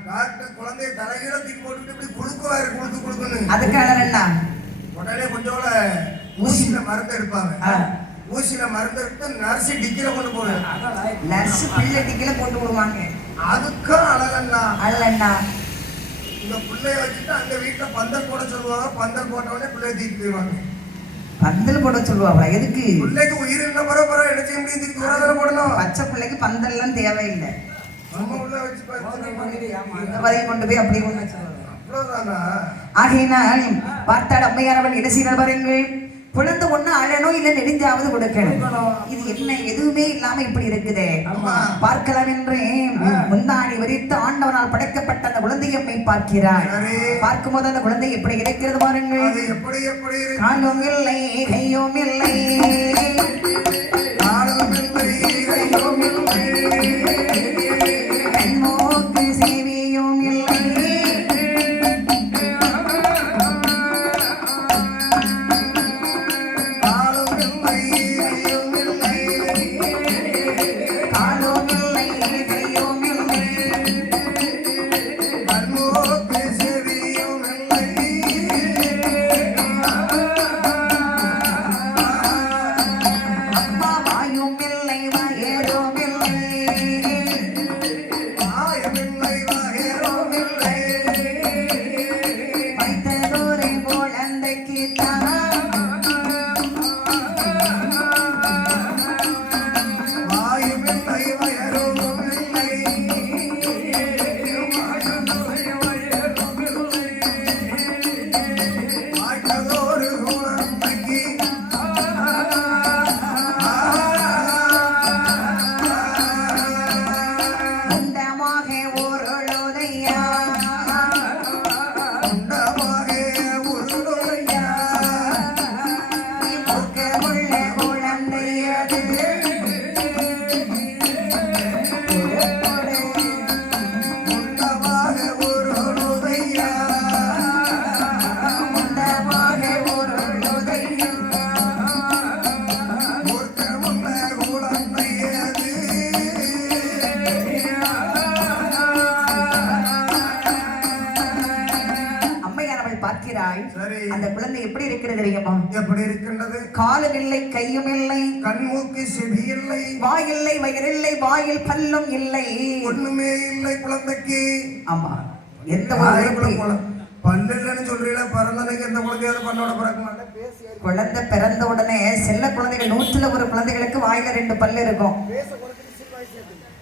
டாக்டர் குழந்தைய தலைகீழ தூக்கி போட்டுட்டு இப்படி குடுக்குவாரு, குடுக்குன்னு. அதுக்காக என்ன உடனே கொஞ்சோட ஊசியில மருந்து எடுப்பாங்க. ஊசியில மருந்து எடுத்து நர்ஸ் டிக்கில கொண்டு போவேன். நர்ஸ் பிள்ளை டிக்கில போட்டு விடுவாங்க. அதுக்கும் அழகண்ணா அல்லண்ணா இந்த பிள்ளைய வச்சுட்டு அந்த வீட்டுல பந்தல் போட சொல்லுவாங்க. பந்தல் போட்ட உடனே பிள்ளைய தூக்கிட்டு போயிடுவாங்க. பந்தல் போட சொல்லுவாங்களா? எதுக்கு? பிள்ளைக்கு உயிர் என்ன பரவ என்ன செய்ய முடியும்? தூக்கி தூராதான போடணும். பச்சை பிள்ளைக்கு பந்தல் எல்லாம் தேவையில்லை. நம்ம உள்ள வச்சு இந்த பதில் கொண்டு போய் அப்படி கொண்டு வச்சிருவாங்க. அவ்வளவுதானா? ஆகையினால் பார்த்தாள் அம்மையானவள் என்ன செய்யறார் பாருங்கள். குழந்தை ஒண்ணு அழணும், இல்ல நெடுஞ்சாவது கொடுக்கணும். இது என்ன எதுவுமே இல்லாம இப்படி இருக்குதே. பார்க்கலாம் என்று முந்தாணி விரித்து ஆண்டவனால் படைக்கப்பட்ட அந்த குழந்தையம்மை பார்க்கிறாள். பார்க்கும்போது அந்த குழந்தை எப்படி கிடைக்கிறது பாருங்கள். காலும் இல்லை கையும் இல்லை, கண்மூக்கு செவியும் இல்லை, அம்மா வாயும் இல்லை வயிறு கேட்டான் அந்த குழந்தை எப்படி இருக்கிறது தெரியுமா? எப்படி இருக்கின்றது? காலும் இல்லை, கையும் இல்லை, கண் மூக்கு செவி இல்லை, வாய் இல்லை, வயிறில்லை, வாயில் பல்லும் இல்லை, ஒண்ணுமே இல்லை குழந்தைக்கு. ஆமா, எந்த ஒரு பல்லு இல்லைன்னு சொல்றீங்களா? பிறந்தனைக்கு எந்த குழந்தையாவது பண்ணோட பிறக்க மாட்டேன். குழந்தை பிறந்த உடனே செல்ல குழந்தைகள் 100 குழந்தைகளுக்கு வாயில 2 பல்லு இருக்கும்.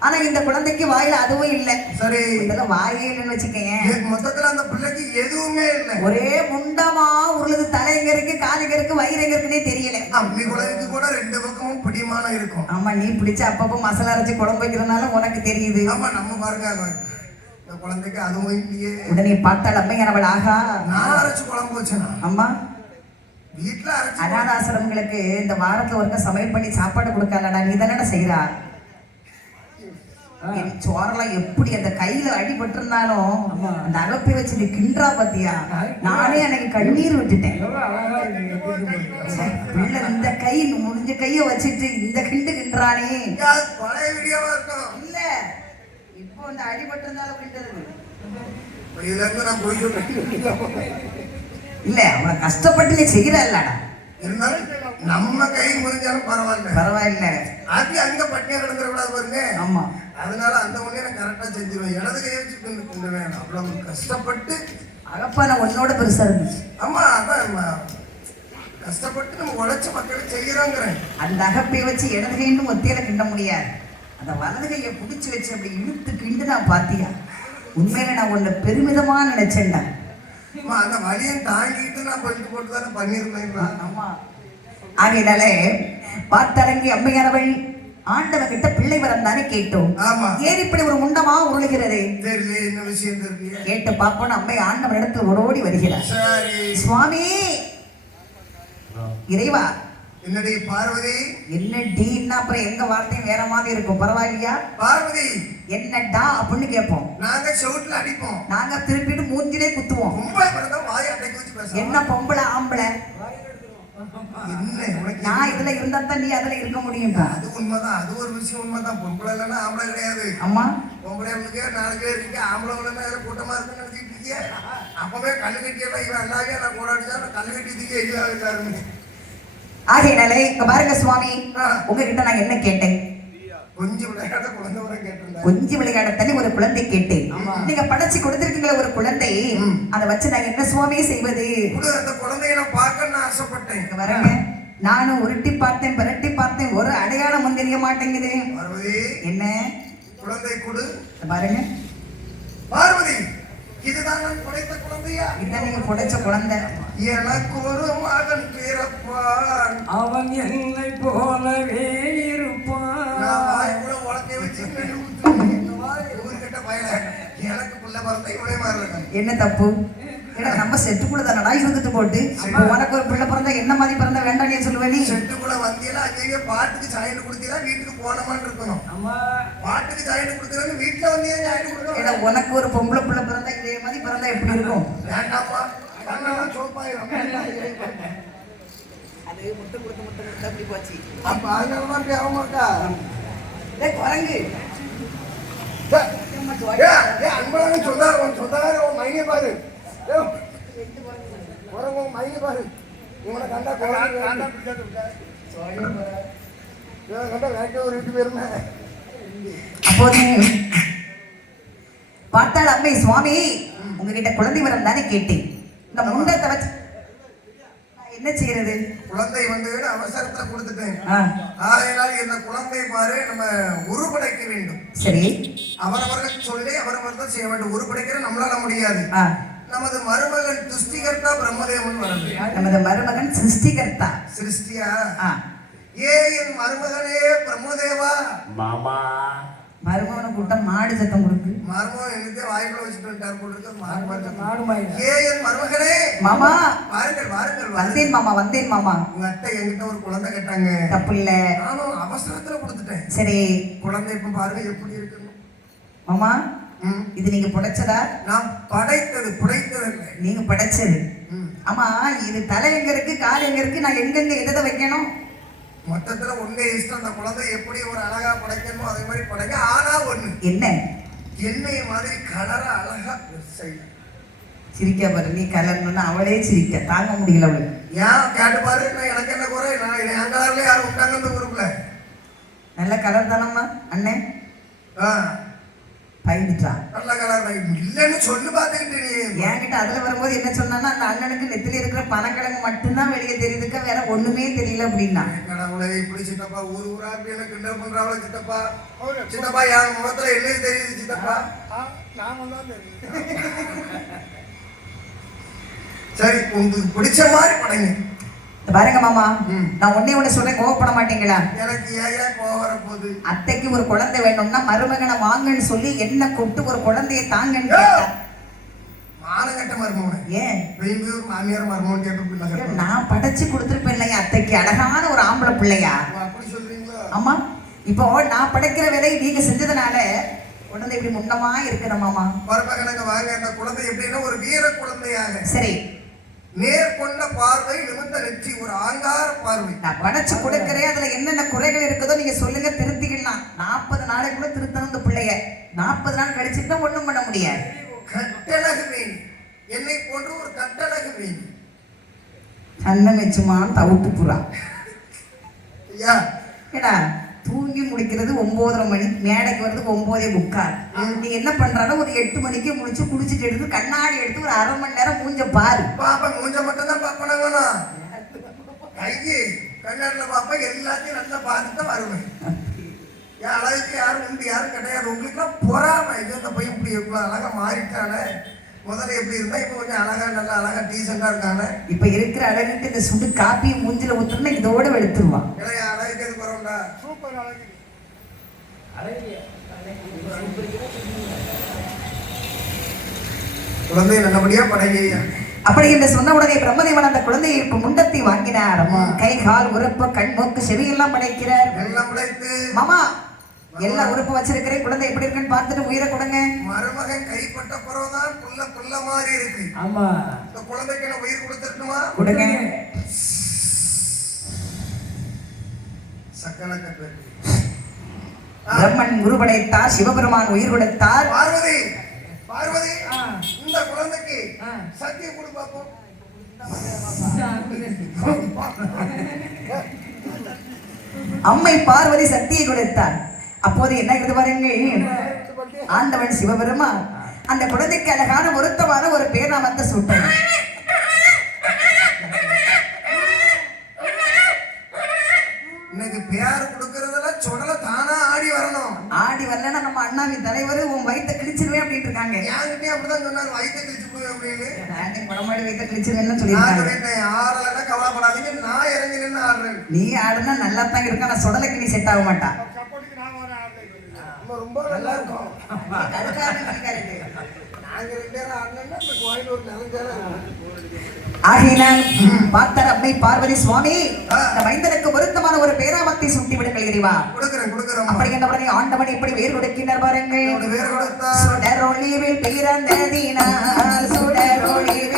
ஆனா இந்த குழந்தைக்கு வாயில அதுவும் இல்ல. சரி, இதெல்லாம் வாயே இல்லைன்னு வச்சுக்கேன். மொத்தத்துல அந்த பிள்ளைக்கு எதுவுமே இல்ல. ஒரே முண்டமா உருளுது. தலை எங்க இருக்கு, கால் எங்க இருக்கு, வயிறு எங்க இருக்குன்னே தெரியல. அம்மி குழந்தைக்கு கூட 2 பக்கமும் பிடிமானம் இருக்கும். ஆமா, நீ பிடிச்ச அப்பப்போ மசாலா அரைச்சு குழம்பு வைக்கிறதுனால உனக்கு தெரியுது. ஆமா, நம்ம பாருங்க இந்த குழந்தைக்கு அதுவும் இல்லையே. உடனே பார்த்தால் அம்மையானவள், ஆகா, நான் அரைச்சு குழம்பு வச்சேனா? அம்மா, வீட்டுல அநாதாசிரமங்களுக்கு இந்த வாரத்துல ஒருக்க சமையல் பண்ணி சாப்பாடு கொடுக்கலடா, நீ தானடா செய்யறா. என் சோரெல்லாம் எப்படி அந்த கையில அடிபட்டு இருந்தாலும் அந்த அகப்பை வச்சு நீ கிண்டா பாத்தியா? நானே எனக்கு கண்ணீர் விட்டுட்டேன். பிள்ளை இந்த கை முடிஞ்ச கைய வச்சுட்டு இந்த கிண்டுறானே. பழைய வீடியோவா இருக்கும் இல்ல, இப்போ இந்த அடிபட்டு இருந்தாலும் கிண்டுறது இல்ல. அவனை கஷ்டப்பட்டு நீ செய்யறல்லடா. நம்ம கை முடிஞ்சாலும் பரவாயில்ல, பரவாயில்ல. அது அங்க பட்டியா கிடந்துட கூடாது பாருங்க. ஆமா, அதனால அந்த ஒண்ணே நான் கரெக்டா செஞ்சிருவேன். இடது கையை வச்சு கொண்டு வேணும். அவ்வளவு கஷ்டப்பட்டு அகப்பான உன்னோட பெருசா இருந்துச்சு. ஆமா, அதான் கஷ்டப்பட்டு நம்ம உழைச்ச மக்களுக்கு செய்யறோங்கிறேன். அந்த அகப்பையை வச்சு இடது கைன்னு ஒத்தையில கிண்ட முடியாது. அந்த வலது கையை பிடிச்சி வச்சு அப்படி இழுத்து கிண்டு நான் பாத்தியா. உண்மையில நான் உன்னை பெருமிதமா நினைச்சேன்டா. அந்த வலியை தாங்கிட்டு நான் பட்டு போட்டு தானே பண்ணிருந்தேன். ஆமா, ஆகையினாலே பார்த்தரங்கி அம்மையானவள் ஆண்டவன் கிட்ட பிள்ளை வரம் தானே கேட்டோம். ஆமா, ஏன் இப்படி ஒரு முண்டமா உருளுகிறது தெரியல, என்ன விஷயம் தெரியல. கேட்டு பார்ப்போம். அம்மை ஆண்டவன் இடத்துல ஓடோடி வருகிறார். சுவாமி, இறைவா, என்னடி பார்வதி? என்ன டீன்னா அப்புறம் எங்க வார்த்தையும் வேற மாதிரி இருக்கும். பரவாயில்லையா? பார்வதி, என்னடா அப்படின்னு கேட்போம். நாங்க செவுட்ல அடிப்போம், நாங்க திருப்பிட்டு மூஞ்சிலே குத்துவோம். பொம்பளை பிறந்தா வாயை அடைக்க வச்சு பேச. என்ன பொம்பளை ஆம்பளை? என்ன உனக்கு? நான் இதுல இருந்தா தான் நீ அதுல இருக்க முடியும். அது உண்மைதான், அது ஒரு விஷயம் உண்மைதான். பொம்பளை இல்லைன்னா ஆம்பளை கிடையாது. அம்மா, பொம்பளை 4 பேர் இருக்கு, ஆம்பளை இல்லைன்னா கூட்டமா இருக்குன்னு நினைச்சிட்டு இருக்கிய. அப்பவே கண்ணு கட்டியெல்லாம் இவன் எல்லாமே நான் கூட அடிச்சா கண்ணு கட்டியதுக்கே எல்லாருமே. ஆகையினாலே இங்க பாருங்க சுவாமி, உங்ககிட்ட நான் என்ன கேட்டேன்? கொஞ்சம் விளையாட குழந்தை வர கேட்டிருந்தேன். கொஞ்சம் விளையாட தண்ணி ஒரு குழந்தை கேட்டேன். நீங்க படைச்சு கொடுத்திருக்கீங்களா ஒரு குழந்தை, அதை வச்சு நான் என்ன சுவாமி செய்வது? அந்த குழந்தைய நான் பார்க்கணும்னு ஆசைப்பட்டேன். இங்க வரங்க, நானும் உருட்டி பார்த்தேன், பிரட்டி பார்த்தேன், ஒரு அடையாளம் வந்து தெரிய மாட்டேங்குது. பார்வதி, என்ன குழந்தை கொடு. பாருங்க பார்வதி, இதுதான் நான் படைத்த குழந்தையா? இதான் நீங்க படைச்ச குழந்தை. எனக்கு ஒரு மகன் பிறப்பான், அவன் என்னை போலவே இருப்பான். நான் வாய்க்குள்ள உலகை வச்சு ஊர்கிட்ட பயல எனக்கு புள்ள பிறந்த இவனே மாதிரி. என்ன தப்பு? ஏன்னா நம்ம செட்டுக்குள்ள தானடா இருந்துட்டு போட்டு உனக்கு ஒரு பிள்ளை பிறந்தா என்ன மாதிரி பிறந்தா வேண்டாம் நீ சொல்லுவேன். நீ செட்டுக்குள்ள வந்தீங்களா, அங்கேயே பாட்டுக்கு சாயல் கொடுத்தீங்களா, வீட்டுக்கு போனமான்னு இருக்கணும். பாட்டுக்கு சாயல் கொடுக்குறேன்னு வீட்டுல வந்தீங்க சாயல் கொடுக்கணும். ஏன்னா உனக்கு ஒரு பொம்பளை பிள்ளை பிறந்தா இதே மாதிரி பிறந்தா எப்படி இருக்கும்? வேண்டாமா, கண்ணெல்லாம் சோப்பாயிரும். அது முட்டை கொடுத்து அப்படி போச்சு. அப்ப அதனாலதான் அப்படி ஆகமாட்டா குரங்கு அன்பழகன் சொந்தாரு மைய பாரு, குரங்கு மைய பாரு. இவனை கண்டா கண்டா வேட்டை ஒரு வீட்டு பேருமே. அப்போது பார்த்தாள் அம்மை, சுவாமி உங்ககிட்ட குழந்தை வரம் தானே கேட்டேன். இந்த முண்டத்தை வச்சு என்ன செய்யறது? குழந்தை வந்து அவசரத்துல கொடுத்துட்டேன். ஆ, ஆகையினால் இந்த குழந்தை பாரு நம்ம உருப்படைக்க வேண்டும். சரி. அவரவர்கள் சொல்லி அவரவர் தான் செய்ய வேண்டும். உருப்படைக்கிற நம்மளால முடியாது. ஆ, நமது மருமகன் சிருஷ்டிகர்த்தா பிரம்மதேவன் வரது. நமது மருமகன் சிருஷ்டிகர்த்தா. சிருஷ்டியா? ஆ, என் மருமகனே பிரம்மதேவா. மாமா மருமகனை கூட்டம் மாடு சத்தம் கொடுக்கு. மருமகன் என்னதே வாய்க்குள்ள வச்சுட்டு வந்துட்டார் போல இருக்கு. மாடுமாய் என் மருமகனே. மாமா வாருங்கள் வாருங்கள். வந்தேன் மாமா, வந்தேன் மாமா. உங்க அத்தை என்கிட்ட ஒரு குழந்தை கேட்டாங்க. தப்பு இல்ல. நானும் அவசரத்துல கொடுத்துட்டேன். சரி குழந்தை இப்ப பாருங்க எப்படி இருக்குன்னு. மாமா, இது நீங்க படைச்சதா? நான் படைத்தது புடைத்தது இல்லை. நீங்க படைச்சது. ஆமா, இது தலை எங்க இருக்கு, கால் எங்க இருக்கு, நான் எங்கெங்க எதை வைக்கணும்? மொத்தத்துல ஒன்னே இஷ்டம். அந்த குழந்தை எப்படி ஒரு அழகா படைக்கணுமோ அதே மாதிரி படைக்க. ஆனா ஒண்ணு என்ன? என்னைய மாதிரி கலரா அழகா செய்யணும். சிரிக்க பாரு, நீ கலர்னு அவளே சிரிக்க தாங்க முடியல அவளுக்கு. ஏன் கேட்டு பாரு, எனக்கு என்ன குறை? நான் என் கலர்ல யாரும் விட்டாங்க இந்த ஊருக்குள்ள? நல்ல கலர் தானம்மா அண்ணன்? பயந்துட்டான். நல்ல கலர் இல்லைன்னு சொல்லி பார்த்துக்கிட்டு நீ என்கிட்ட அதுல வரும்போது என்ன சொன்னான்னா, அந்த அண்ணனுக்கு நெத்தில இருக்கிற பனங்கிழங்கு மட்டும்தான் வெளியே தெரியுதுக்க, வேற ஒண்ணுமே தெரியல அப்படின்னா. கடவுளை இப்படி சித்தப்பா ஊர் ஊரா அப்படி என்ன கிண்டல் பண்றாங்களோ சித்தப்பா. சித்தப்பா என் முகத்துல என்ன தெரியுது சித்தப்பா? சரி, உங்களுக்கு பிடிச்ச மாதிரி படைங்க. பாருங்க மாமா, நான் ஒன்னே ஒண்ணு சொல்றேன், கோவப்பட மாட்டீங்களா? எனக்கு ஏன் கோவம் வரப்போகுது? அத்தைக்கு ஒரு குழந்தை வேணும்னா மருமகனை வாங்கன்னு சொல்லி என்ன கூப்பிட்டு ஒரு குழந்தைய தாங்கன்னு கேட்டா. மானங்கட்ட மருமகன் ஏன் ஒரு மாமியார் மருமகன் கேட்க? நான் படைச்சு கொடுத்துருப்பேன் இல்லையா அத்தைக்கு, அழகான ஒரு ஆம்பளை பிள்ளையா. அப்படி சொல்றீங்களா? ஆமா, இப்போ நான் படைக்கிற வேலையை நீங்க செஞ்சதுனால குழந்தை இப்படி முன்னமா இருக்கிற மாமா. மருமகனுக்கு வாங்க. அந்த குழந்தை எப்படின்னா ஒரு வீர குழந்தையாக, சரி, நேர்கொண்ட பார்வை, நிமிர்ந்த நெற்றி, ஒரு ஆங்கார பார்வை. நான் படைச்சு கொடுக்கிறேன், அதுல என்னென்ன குறைகள் இருக்குதோ நீங்க சொல்லுங்க, திருத்திக்கலாம். 40 நாளைக்குள்ள திருத்தணும் இந்த பிள்ளைய. 40 நாள் கழிச்சுட்டு ஒண்ணும் பண்ண முடியாது. கட்டழகு மீன், என்னை போன்ற ஒரு கட்டழகு மீன். அண்ணன் வச்சுமா தவிட்டு புறா. ஐயா, ஏடா தூங்கி முடிக்கிறது 9:30 மணி, மேடைக்கு வருது 9:45. நீ என்ன பண்றானோ ஒரு 8 மணிக்கு முடிச்சு குடிச்சிட்டு எடுத்து கண்ணாடி எடுத்து ஒரு 1/2 மணி நேரம் மூஞ்ச பாரு. பாப்பா மூஞ்ச மட்டும் தான் பாப்பனாங்கண்ணா. ஐயே, கண்ணாடில பாப்பா எல்லாத்தையும் நல்லா பார்த்துட்டு தான் வருவேன். என் அழகுக்கு யாரும் உண்டு யாரும் கிடையாது. உங்களுக்குலாம் பொறாம. இந்த பையன் இப்படி இவ்வளோ அழகா மாறிட்டானே. முதல்ல எப்படி இருந்தா இப்ப கொஞ்சம் அழகா நல்லா அழகா டீசெண்டா இருக்கானே. இப்ப இருக்கிற அழகுக்கு இந்த சுடு காப்பியை மூஞ்சில ஊத்துனா இதோட வெளுத்துருவான். இல்லையா? அழகுக்கு எது பரவாயில்ல. சூப்பர் அழகு. குழந்தைய நல்லபடியா படைங்க. அப்படி என்று சொன்ன உடனே பிரம்மதேவன் அந்த குழந்தையை இப்ப முண்டத்தை வாங்கினார். கை கால் உறுப்பு கண் மூக்கு செவி எல்லாம் படைக்கிறார். எல்லாம் படைத்து மாமா எல்லா உறுப்பு வச்சிருக்கிறேன், குழந்தை எப்படி இருக்குன்னு பார்த்துட்டு உயிரை கொடுங்க. மருமகன் கைப்பட்ட பிறகுதான் புள்ள மாதிரி இருக்கு. ஆமா, இந்த குழந்தைக்கு என்ன உயிர் கொடுத்துட்டுமா? கொடுங்க. சக்கனக்க பிரம்மன் உருவடைத்தார், சிவபெருமான் உயிர் கொடுத்தார். பார்வதி, பார்வதி, இந்த குழந்தைக்கு சத்தியம் கொடு பாப்போம். அம்மை பார்வதி சக்தியை கொடுத்தார். அப்போது என்ன இருக்குது பாருங்க, ஆண்டவன் சிவபெருமான் அந்த குழந்தைக்கு அழகான பொருத்தமான ஒரு பேர்நாமத்தை சூட்டார். இன்னைக்கு பேர் கொடுக்கறதெல்லாம் சொடல தானா ஆடி வரணும். ஆடி வரலன்னா நம்ம அண்ணாவின் தலைவர் உன் வயிற்ற கிழிச்சிருவேன் அப்படின்னு இருக்காங்க. என்கிட்டயே அப்படிதான் சொன்னாரு, வயிற்ற கிழிச்சு போய் அப்படின்னு. படமாடி வயிற்ற கிழிச்சிருவேன்னு சொல்லியிருக்காங்க. ஆடலன்னா கவலைப்படாதீங்க, நான் இறங்கி நின்று ஆடுறேன். நீ ஆடுனா நல்லா தான் இருக்கா, நான் சொடலைக்கு நீ செட் ஆக மாட்டா. ரொம்ப நல்லா இருக்கும். நாங்க 2 பேரும் ஆடலன்னா இந்த கோயில் ஒரு நிறைஞ்சாலும். ஆகையினால் பார்த்தர் அம்மை பார்வதி சுவாமி இந்த மைந்தனுக்கு பொருத்தமான ஒரு பேராமத்தை சுட்டி விடுங்கள் இறைவா. கொடுக்கிறேன். அப்படி என்றவனை ஆண்டவன் இப்படி வேர் கொடுக்கின்றார் பாருங்கள். வேர் கொடுத்தார். சுடரொளிவில் பிறந்ததினால் சுடரொளிவில்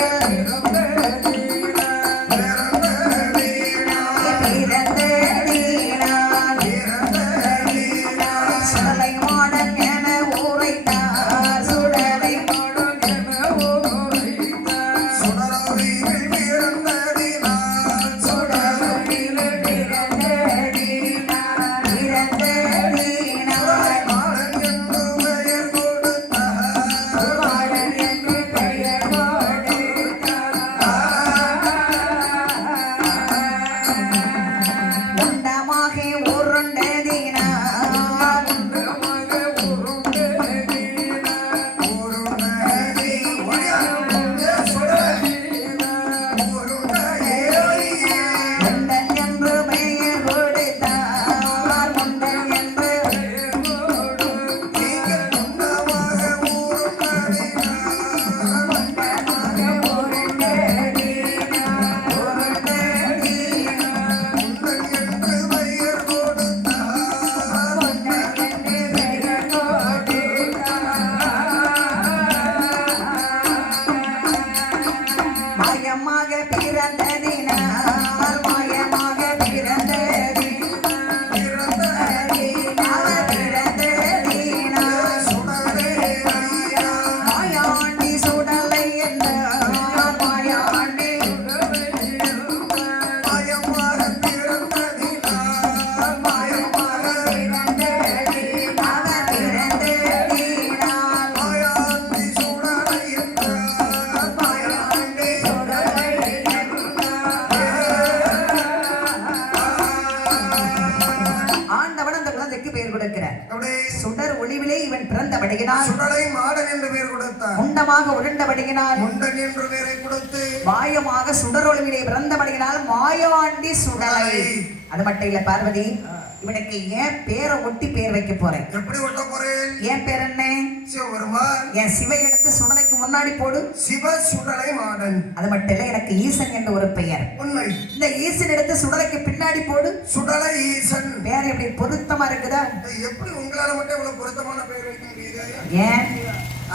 பிறந்ததினால் மாயமாக பிறந்ததினால் பிறந்ததினால் மாயாண்டி சுடலை என்றார் மாயாண்டி ஆண்டவன் அந்த குழந்தைக்கு பெயர் கொடுக்கிறார். சுடர் ஒளிவிலே இவன் பிறந்தபடியினால் சுடலை மாடன் என்று பெயர் கொடுத்தார். முண்டமாக உருண்டபடியினால் முண்டன் என்று பெயரை கொடுத்து மாயமாக சுடர் ஒளிவிலே பிறந்தபடியினால் மாயாண்டி சுடலை. அது மட்டும் இல்ல பார்வதி, இவனுக்கு ஏன் பேரை ஒட்டி பேர் வைக்க போறேன். எப்படி ஒட்ட போறேன்? ஏன் பேர் என்ன? சிவபெருமான். என் சிவை எடுத்து சுடலைக்கு முன்னாடி போடு. சிவ சுடலை மாடன். அது மட்டும் இல்ல, எனக்கு ஈசன் என்ற ஒரு பெயர். உண்மை. இந்த ஈசன் எடுத்து சுடலைக்கு பின்னாடி போடு. சுடலை ஈசன். பேர் எப்படி பொருத்தமா இருக்குதா? எப்படி உங்களால மட்டும் இவ்வளவு பொருத்தமான பெயர் வைக்க முடியுது? ஏன்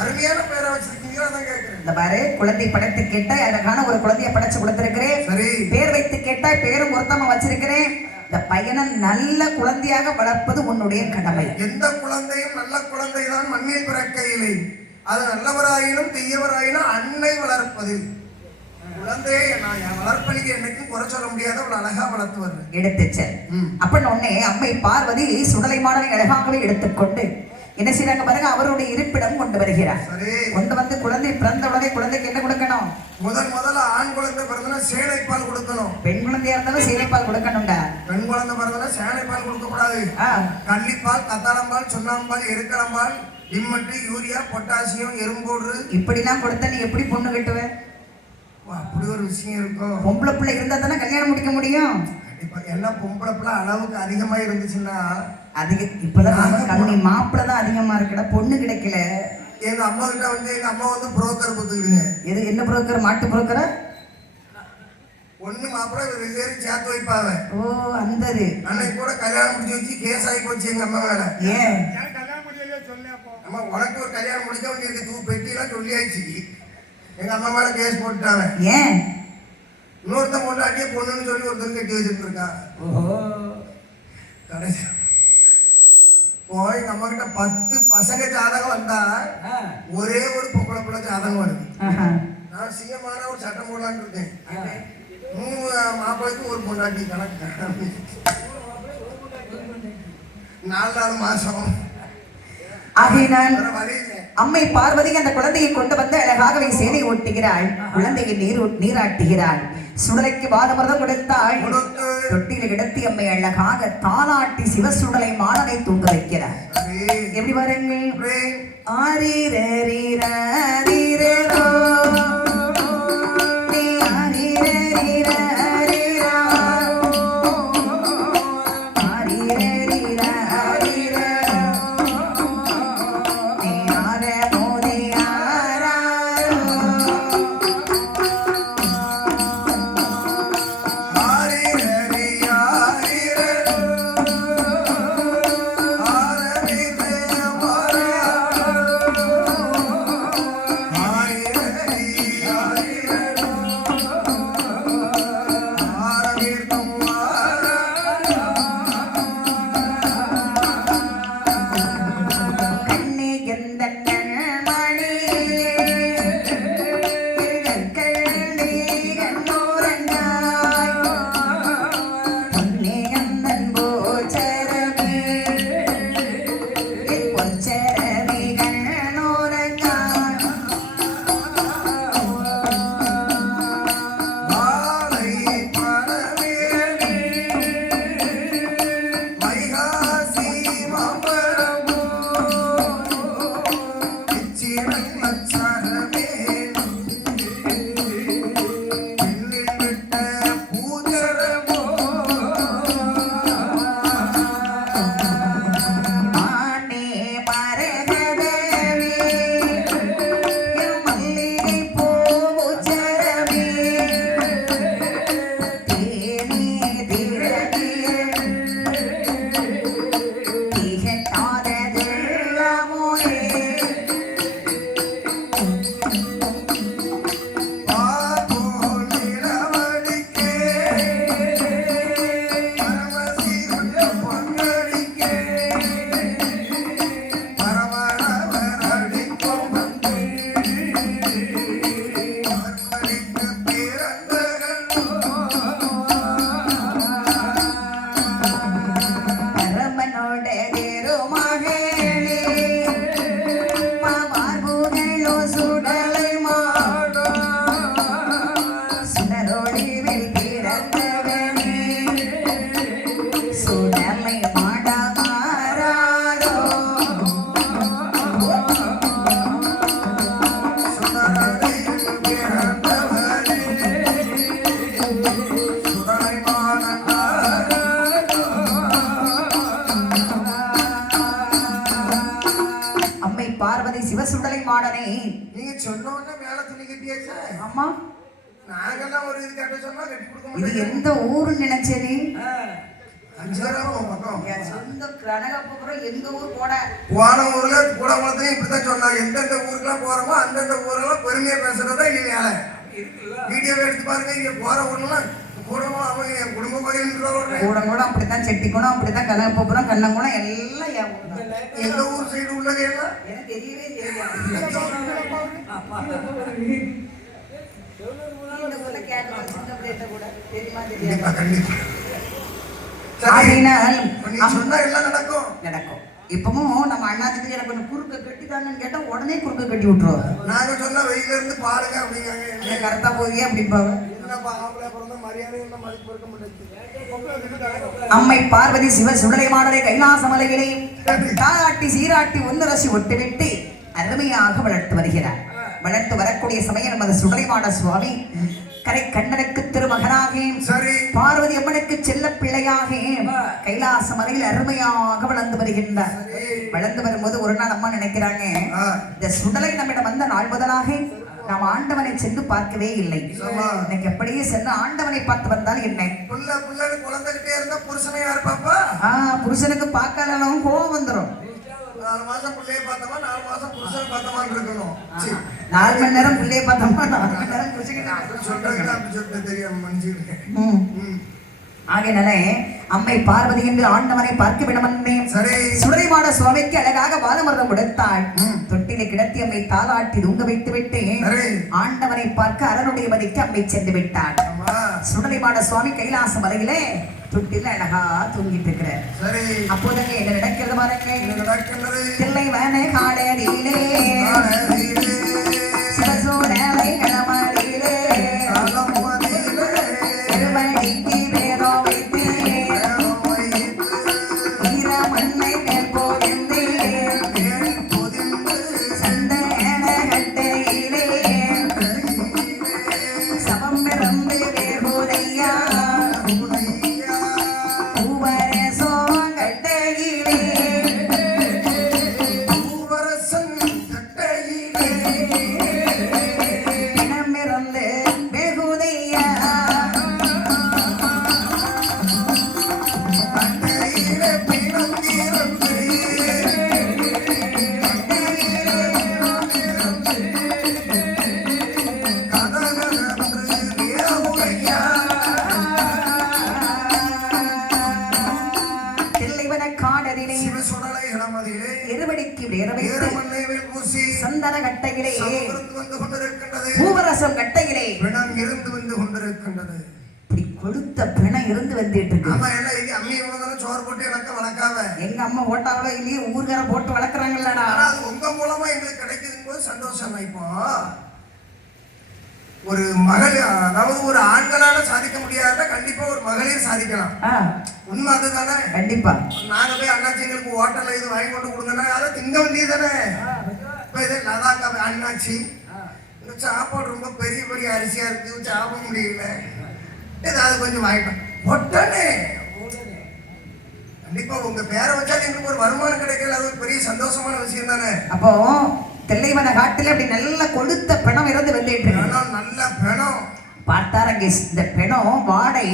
அருமையான பெயரை வச்சிருக்கீங்களா? அதான் கேட்கிறேன். இந்த பாரு, குழந்தை படைத்து கேட்டா அழகான ஒரு குழந்தைய படைச்சு கொடுத்திருக்கிறேன். சரி. பேர் வைத்து கேட்டா பேரும் பொருத்தமா வச்சிருக்கிறேன். இந்த பையனை நல்ல குழந்தையாக வளர்ப்பது உன்னுடைய கடமை. எந்த குழந்தையும் நல்ல குழந்தை தான் மண்ணில் பிறக்கையிலே. அது நல்லவராயினும் தீயவராயினும் அன்னை வளர்ப்பது. குழந்தையை நான் வளர்ப்பணிக்கு என்னைக்கும் குறை சொல்ல முடியாத அவள் அழகா வளர்த்து வருவேன். எடுத்துச்சு அப்படின்னு உடனே அம்மை பார்வதி சுடலை மாடலை அழகாகவே எடுத்துக்கொண்டு என்ன செய்யறாங்க பாருங்க, அவருடைய இருப்பிடம் கொண்டு வருகிறார். கொண்டு வந்து குழந்தை பிறந்த உடனே குழந்தைக்கு என்ன கொடுக்கணும்? முதல்ல ஆண் குழந்தை பிறந்தனா சேனைப்பால் கொடுக்கணும். பெண் குழந்தையா இருந்தாலும் சேனைப்பால் கொடுக்கணும்டா. பெண் குழந்தை பிறந்தனா சேனைப்பால் கொடுக்க கூடாது. கள்ளிப்பால், கத்தாளம்பால், சுண்ணாம்பால், எருக்களம்பால், இம்மட்டு, யூரியா, பொட்டாசியம், எறும்போடு இப்படிலாம் கொடுத்தா நீ எப்படி பொண்ணு கட்டுவ? அப்படி ஒரு விஷயம் இருக்கும். பொம்பளை பிள்ளை இருந்தா தானே கல்யாணம் முடிக்க முடியும். எல்லாம் பொம்பளை பிள்ளை அளவுக்கு அதிகமா இருந்துச்சுன்னா அதிக இப்பதான் கண்ணி மாப்பிள்ளை தான் அதிகமா இருக்கடா, பொண்ணு கிடைக்கல. எங்க அம்மா கிட்ட வந்து எங்க அம்மா வந்து புரோக்கர் கொடுத்துக்கிடுங்க. எது என்ன புரோக்கர்? மாட்டு புரோக்கரா? ஒண்ணு மாப்பிள்ளை வெவ்வேறு சேர்த்து வைப்பாங்க. ஓ, அந்த அன்னைக்கு கூட கல்யாணம் முடிச்சு வச்சு கேஸ் ஆகி போச்சு எங்க அம்மா வேலை. ஏன் அம்மா உனக்கு ஒரு கல்யாணம் முடிக்க வேண்டியிருக்கு, தூ பெட்டிலாம் சொல்லி ஆயிடுச்சு. எங்க அம்மா மேல கேஸ் போட்டுட்டாங்க. ஏன்? இன்னொருத்த பொண்டாட்டியே பொண்ணுன்னு சொல்லி ஒருத்தர் கட்டி வச்சுட்டு இருக்கா. கடைசி போய் எங்க அம்மா கிட்ட 10 பசங்க ஜாதகம் வந்தா ஒரே ஒரு பொம்பளை பிள்ளை ஜாதகம் வருது. நான் சிஎமான ஒரு சட்டம் போடலான்னு இருக்கேன். 3 மாப்பிள்ளைக்கு ஒரு பொண்டாட்டி கணக்கு. 4 மாசம் ஆகையினால் அம்மை பார்வதி அந்த குழந்தையை கொண்டு வந்து அழகாகவே சேனை ஓட்டுகிறாள். குழந்தையை நீராட்டுகிறாள். சுடலைக்கு பாதமர்தம் கொடுத்தாள். தொட்டியில் கிடத்தி அம்மை அழகாக தாலாட்டி சிவசுடலை மாடனை தூங்க வைக்கிறார். எப்படி பாருங்க, ஆரீரீரீரீரோ ஆமா நாங்கெல்லாம் ஒரு இது கட்ட சொன்னா கட்டி கொடுக்க இது மாட்டேன். எந்த ஊருன்னு நினைச்சேனே? 5000 பக்கம். என் சொந்த கனகப்புறம் எங்க ஊர் போட போன ஊர்ல கூட வளர்த்தையும் இப்படித்தான் சொன்னாங்க. எந்தெந்த ஊருக்குலாம் போறோமோ அந்தந்த ஊரெல்லாம் பெருமையா பேசுறதா இங்க வேலை. வீடியோவை எடுத்து பாருங்க. இங்க போற ஊர்லாம் கூடமா அவங்க என் குடும்ப கோயில் கூடம் அப்படித்தான், செட்டிக்குணம் அப்படித்தான், கனகப்புறம், கண்ணங்குணம் எல்லாம் என் ஊர் தான். எந்த ஊர் சைடு உள்ளது எல்லாம் எனக்கு தெரியவே தெரியாது. இந்த ஊர்ல கேட்டு சின்ன பிள்ளைகிட்ட கூட தெரியுமா தெரியாது. கண்டிப்பா. ஆகையினால் நீ சொன்னா எல்லாம் நடக்கும். நடக்கும். இப்பவும் நம்ம அண்ணாச்சிக்கு எனக்கு கொஞ்சம் குறுக்க கட்டிதாங்கன்னு கேட்டா உடனே குறுக்க கட்டி விட்டுருவாங்க. நாங்க சொன்னா வெயில இருந்து பாருங்க அப்படிங்காங்க. என் கரெக்டா போய் அப்படிம்பாங்க. அம்மை பார்வதி சிவ சுடலைமாடலை கைலாசமலையிலே தாராட்டி சீராட்டி ஒன்னரசி ஒட்டுவிட்டு அருமையாக வளர்த்து வருகிறார். வளர்த்து வரக்கூடிய சமயம் நமது சுடலைமாட சுவாமி கரை கண்ணனுக்கு திருமகனாக, பார்வதி அம்மனுக்கு செல்ல பிள்ளையாக கைலாச மலையில் அருமையாக வளர்ந்து வருகின்றார். வளர்ந்து வரும்போது ஒரு நாள் அம்மா நினைக்கிறாங்க, இந்த சுடலை நம்மிடம் வந்த நாள் முதலாக நாம் ஆண்டவனை சென்று பார்க்கவே இல்லை. எனக்கு எப்படியே சென்று ஆண்டவனை பார்த்து வந்தால் என்ன? குழந்தைகிட்டே இருந்தா புருஷனை யார் பாப்பா? புருஷனுக்கு பார்க்கலாம் கோபம் வந்துடும். 4 மாசம் பிள்ளைய பார்த்தோமா 4 மாசம் புருஷன் பார்த்தோமான்னு இருக்கணும். 4 மணி நேரம் பிள்ளைய பார்த்தோமா 4 மணி நேரம் புருஷன் சொல்றது தெரியாம மனுஷன். ஆகையினாலே அம்மை பார்வதி என்று ஆண்டவனை பார்க்க விடமன்னேன். சுடலைமாட சுவாமிக்கு அழகாக பாலமர்தம் கொடுத்தாள். தொட்டிலை கிடத்தி அம்மை தாலாட்டி தூங்க வைத்து விட்டு ஆண்டவனை பார்க்க அரணுடைய மதிக்கு அம்மை சென்று விட்டாள். சுடலைமாட சுவாமி கைலாச மலையிலே தொட்டில அழகா தூங்கிட்டு இருக்கிறார். அப்போதங்க என்ன நடக்கிறது பாருங்க. தில்லைவன காடலிலே சிவசூடலை களமலிலே திருவடிக்கு வேதம் வைத்து ஈரமண்ணை மேல் போதிந்து சந்தன கட்டையிலே சபம் பிறந்து வேகுதையா சந்தன கட்டையிலே பூவரசம் கட்டையிலே பிணம் இருந்து வந்து கொண்டிருக்கின்றது. இப்படி கொடுத்த பிணம் இருந்து வந்துட்டு இருக்கு. அம்மா எல்லாம் இங்க அம்மி இவ்வளவு சோறு போட்டு எனக்கு வளர்க்காம எங்க அம்மா ஓட்டாவளோ இல்லையே ஊர்கார போட்டு வளர்க்குறாங்கல்லடா. அது உங்க மூலமா எங்களுக்கு கிடைக்குதுன்னு போது சந்தோஷம். இப்போ ஒரு மகள், அதாவது ஒரு ஆண்களால சாதிக்க முடியாத கண்டிப்பா ஒரு மகளிர் சாதிக்கலாம். உண்மை அதுதானே? கண்டிப்பா. நாங்க போய் அண்ணாச்சி எங்களுக்கு ஹோட்டல்ல இது வாங்கி கொண்டு கொடுங்கன்னா அதை திங்க வேண்டியதானே. இப்ப இது நல்லாக்கா அண்ணாச்சி இந்த சாப்பாடு ரொம்ப பெரிய பெரிய அரிசியா இருக்கு, சாப்பிட முடியல, ஏதாவது கொஞ்சம் வாங்கிட்டோம் உடனே கண்டிப்பா உங்க பேரை வச்சா எங்களுக்கு ஒரு வருமானம் கிடைக்கல, அது ஒரு பெரிய சந்தோஷமான விஷயம் தானே. அப்போ தில்லைவன காட்டுல அப்படி நல்ல கொழுத்த பிணம் இருந்து வந்துட்டு இருக்கு. நல்ல பிணம் பார்த்தார். அங்கே இந்த பிணம் வாடை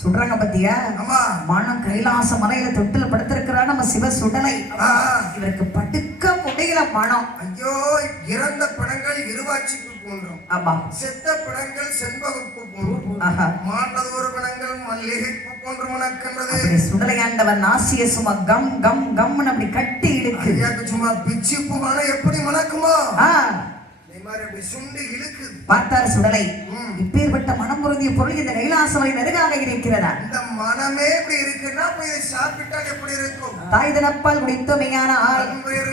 சுடுறாங்க பத்தியா? மனம் கைலாச மலையில தொட்டில படுத்திருக்கிறார் நம்ம சிவ சுடலை. இவருக்கு படுக்க முடியல மனம். ஐயோ, இறந்த பிணங்கள் இருவாட்சிக்கு போன்றோம். ஆமா. செத்த பிணங்கள் செண்பகப்பு போன்றோம். மாண்டது ஒரு பிணங்கள் மல்லிகைப்பு போன்று மணக்கின்றது. சுடலையாண்டவர் நாசிய சும்மா கம் கம் கம்னு அப்படி கட்டி இழுக்கு. சும்மா பிச்சிப்பு மனம் எப்படி மணக்குமோ பார்த்தார் சுடலை. இப்பேற்பட்ட மனம் பொருந்திய பொருள் இந்த கைலாசமலை நெருகாக இருக்கிறதா? இந்த மனமே இப்படி இருக்குன்னா சாப்பிட்டால் எப்படி இருக்கும்? தாய் தனப்பால் குடித்தோமையானால்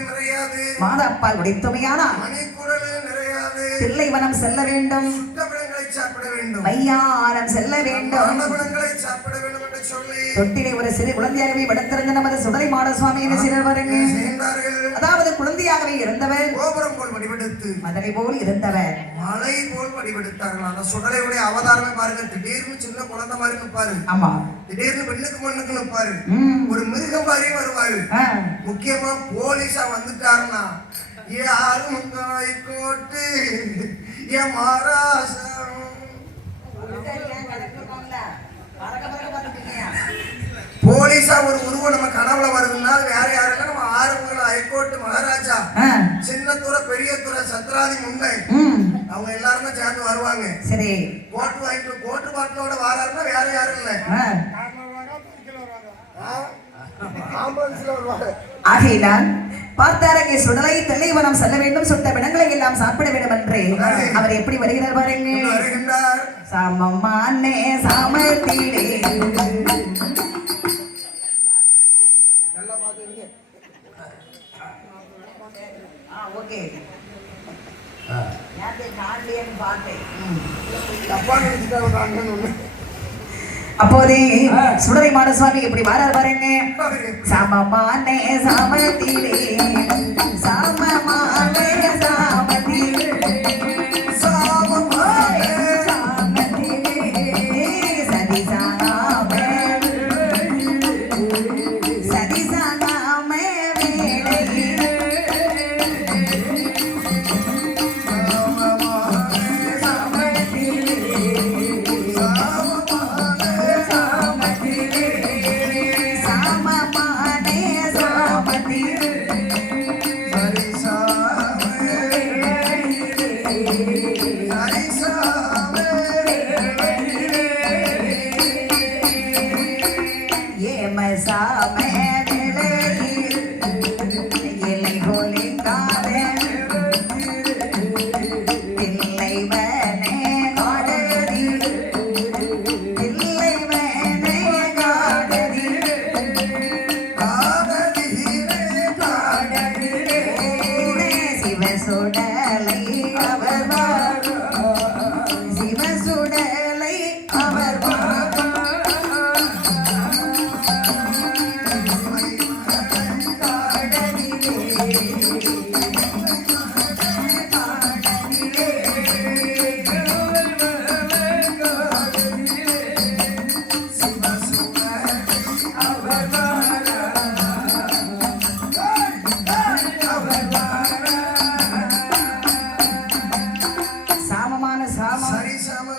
நிறையாது, மாதப்பால் குடித்தோமையானால் மணிக்குரல் நிறையாது, தில்லைவனம் செல்ல வேண்டும், சுத்தபடங்களை சாப்பிட வேண்டும், மையாரம் செல்ல வேண்டும், படங்களை சாப்பிட வேண்டும் என்று சொல்லி தொட்டிலை ஒரு சிறு குழந்தையாகவே படுத்திருந்த நமது சுடலைமாட சுவாமி என்ன செய்தார்கள்? அதாவது குழந்தையாகவே இருந்தவர் கோபுரம் போல் வடிவெடுத்து மதனை போல் இருந்தவர் மலை போல் வடிவெடுத்தார்கள். அந்த சுடலையுடைய அவதாரமே பாருங்க. திடீர்னு சின்ன குழந்தை மாதிரி நிற்பாரு. ஆமா. திடீர்னு பெண்ணுக்கு மண்ணுக்கு நிற்பாரு. ஒரு மிருகம் மாதிரி வருவாரு. முக்கியமா போலீஸா வந்துட்டாருன்னா யாரும் கோட்டு என் மகாராஷ்டிரம். போலீஸா ஒரு உருவம் நம்ம கனவுல வருதுன்னா வேற யாரும் இல்ல, நம்ம ஆறுமுகன் ஹைகோர்ட் மகாராஜா சின்னத்துறை பெரியத்துறை சத்ராதி முன்னை அவங்க எல்லாருமே சேர்ந்து வருவாங்க. சரி, கோட்டு வாங்கிட்டு கோட்டு பாட்டிலோட வாராருன்னா வேற யாரும் இல்ல, ஆம்புலன்ஸ்ல வருவாங்க. ஆகையினால் பார்த்தாரங்கே சுடலை தெல்லைவனம் செல்ல வேண்டும், சுட்ட பிணங்களை எல்லாம் சாப்பிட வேண்டும் என்று அவர் எப்படி வருகிறார் பாருங்க. வருகின்றார் சாமமானே சாமத்திலே நல்லா பாத்துங்க. ஓகே பாட்டு தப்பா நினைச்சுட்டாங்க. அப்போதே சுடலை மாடசுவாமி எப்படி வாரார் பாருங்க. சமமானே சாமத்திலே சாமமானே சாமத்திலே சாமமானே சாமத்திலே சதிசாமே சதிசாமே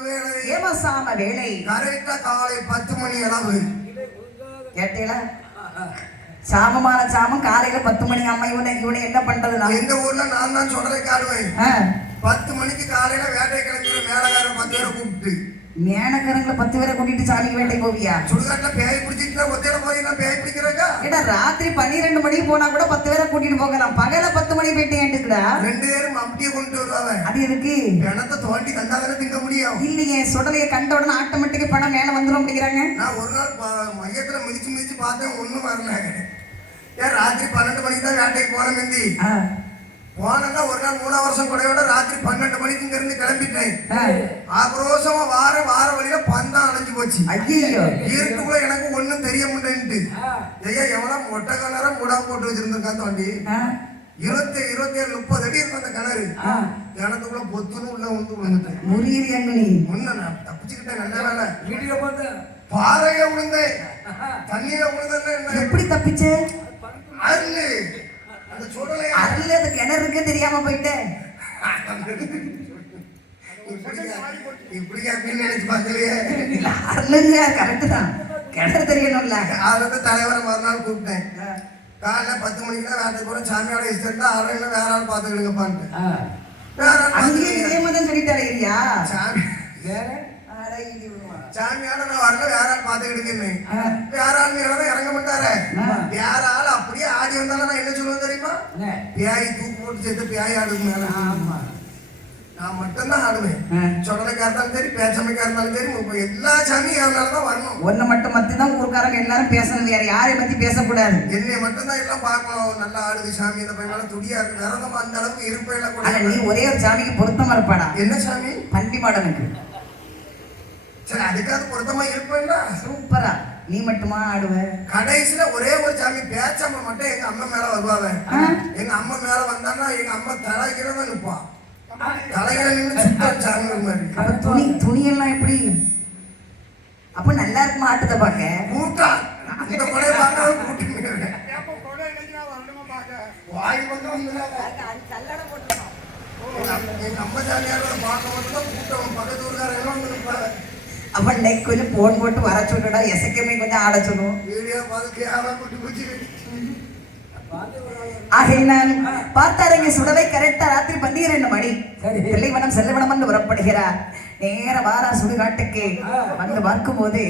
வேளையிலே வேளை கரெக்டா காலை 10 மணி அளவு கேட்டீங்களா? சாமமான சாமம் காலையில 10 மணி. அம்மா இவனை என்ன பண்றது? நான் எங்க ஊர்ல நான் தான் சொல்றதை காடுவேன். 10 மணிக்கு காலையில வேட்டை கிளம்பி மேலகாரம் 10 பேரை கூப்பிட்டு மேனகரங்களை 10 பேரை கூட்டிட்டு சாமிக்கு வேட்டை போவியா? சுடுகாட்டுல பேய் பிடிச்சிட்டு ஒத்தையில போய் நான் பேய் பிடிக்கிறேங்க. ஏடா ராத்திரி 12 மணிக்கு போனா கூட 10 பேரை கூட்டிட்டு போகலாம். பகல 10 மணி போயிட்டு ஏண்டுக்குடா 2 பேரும் மம்டியை கொண்டு வருவாங்க. அது எதுக்கு? பணத்தை தோண்டி தந்தாதானே திங்க முடியும். இல்லையே, சுடலையை கண்ட உடனே ஆட்டோமேட்டிக்கா பணம் மேல வந்துடும் அப்படிங்கிறாங்க. நான் ஒரு நாள் மையத்துல மிதிச்சு பார்த்தேன், ஒண்ணும் வரல. ஏன் ராத்திரி 12 மணிக்கு தான் வேட்டைக்கு போன மிந்தி போனா ஒரு நாள் 3 வருஷம் கூடையோட ராத்திரி 12 மணிக்கு இங்க இருந்து கிளம்பிட்டேன். ஆக்ரோஷமா வார வழியில பந்தம் அணைஞ்சு போச்சு. ஐயோ, இருட்டுக்குள்ள எனக்கு ஒண்ணும் தெரிய முடியன்ட்டு ஐயா எவனா மொட்டை கிணற மூடா போட்டு வச்சிருந்திருக்கான் தோண்டி 27 30 அடி இருக்கும் அந்த கிணறு. கிணத்துக்குள்ள பொத்துன்னு உள்ள வந்து விழுந்துட்டேன். முறியீங்க ஒண்ணு நான் தப்பிச்சுக்கிட்டேன். நல்ல வேலை வீட்டுல போது பாறைய விழுந்தேன், தண்ணியில விழுந்தேன். எப்படி தப்பிச்சே? அருளு அந்த சுடலை அருள் அது கிணறு இருக்கு தெரியாம போயிட்டேன். இப்படி அப்படின்னு நினைச்சு பார்க்கலையே. அருளுங்க கரெக்ட் தான், கிணறு தெரியணும்ல. அதுக்கு தலைவரை மறுநாள் கூப்பிட்டேன். காலைல 10 மணிக்கு தான் வேட்டை போற சாமியோட இஷ்டம் தான். அவரை வேற ஆள் பாத்துக்கிடுங்கப்பான்ட்டு வேற ஆள் சொல்லிட்டாரு. இல்லையா சாமி சாமியால நான் வரல, வேற ஆள் பாத்துக்கிடுங்க. வேற ஆள் மேல இறங்க மாட்டாரு. வேற ஆள் அப்படியே ஆடி வந்தாலும் நான் என்ன சொல்லுவேன் தெரியுமா? பியாய் தூக்கு போட்டு சேர்த்து பியாய் ஆடுக்கு மேல நான் மட்டும்தான் ஆடுவேன். சொடலைக்கா இருந்தாலும் சரி, பேச்சமைக்கா இருந்தாலும் சரி, எல்லா சாமியும் என் மேலதான் வரணும். ஒன்ன மட்டும் மத்தி தான் ஊருக்காரங்க எல்லாரும் பேசணும், வேற யாரையும் பத்தி பேசக்கூடாது. என்னை மட்டும்தான் எல்லாம் பார்க்கணும். நல்லா ஆடுது சாமி, இந்த பையனால துடியா இருக்கு. வேற நம்ம அந்த அளவுக்கு இருப்பையில கூட. நீ ஒரே ஒரு சாமிக்கு பொருத்தமா இருப்பாடா. என்ன சாமி? பண்டி மாடனுக்கு. சரி, அதுக்காக பொருத்தமா இருப்பேன்ல. சூப்பரா நீ மட்டுமா ஆடுவ? கடைசியில ஒரே ஒரு சாமி பேச்சம்மா மட்டும் எங்க அம்மா மேல வருவாங்க. எங்க அம்மா மேல வந்தான்னா எங்க அம்மா தலைகிறதா நிற்பா. தலைகிற நின்று சுத்தம் சாமி துணியெல்லாம் எப்படி? அப்ப நல்லா இருக்குமா ஆட்டத்தை பார்க்க? கூட்டா இந்த கொடையை பார்க்க கூட்டி வாய் பக்கம் வந்துடாத. எங்க அம்மா ஜாலியாக பார்க்க மட்டும்தான் கூட்டம் பக்கத்து ஊருக்காரங்க வந்து நிற்பாங்க. அவன் நெக்குன்னு போன் போட்டு வர சொல்லுடா, எசக்கமே கொஞ்சம் ஆட சொல்லுவோம். வீடியோ பார்த்து கேவலா குட்டி குச்சி ஆகையினால் பார்த்தாருங்க சுடலை கரெக்டா ராத்திரி 12 மணி தில்லைவனம் செல்லவனம் என்று புறப்படுகிறார். நேர வாரா சுடுகாட்டுக்கு வந்து பார்க்கும்போது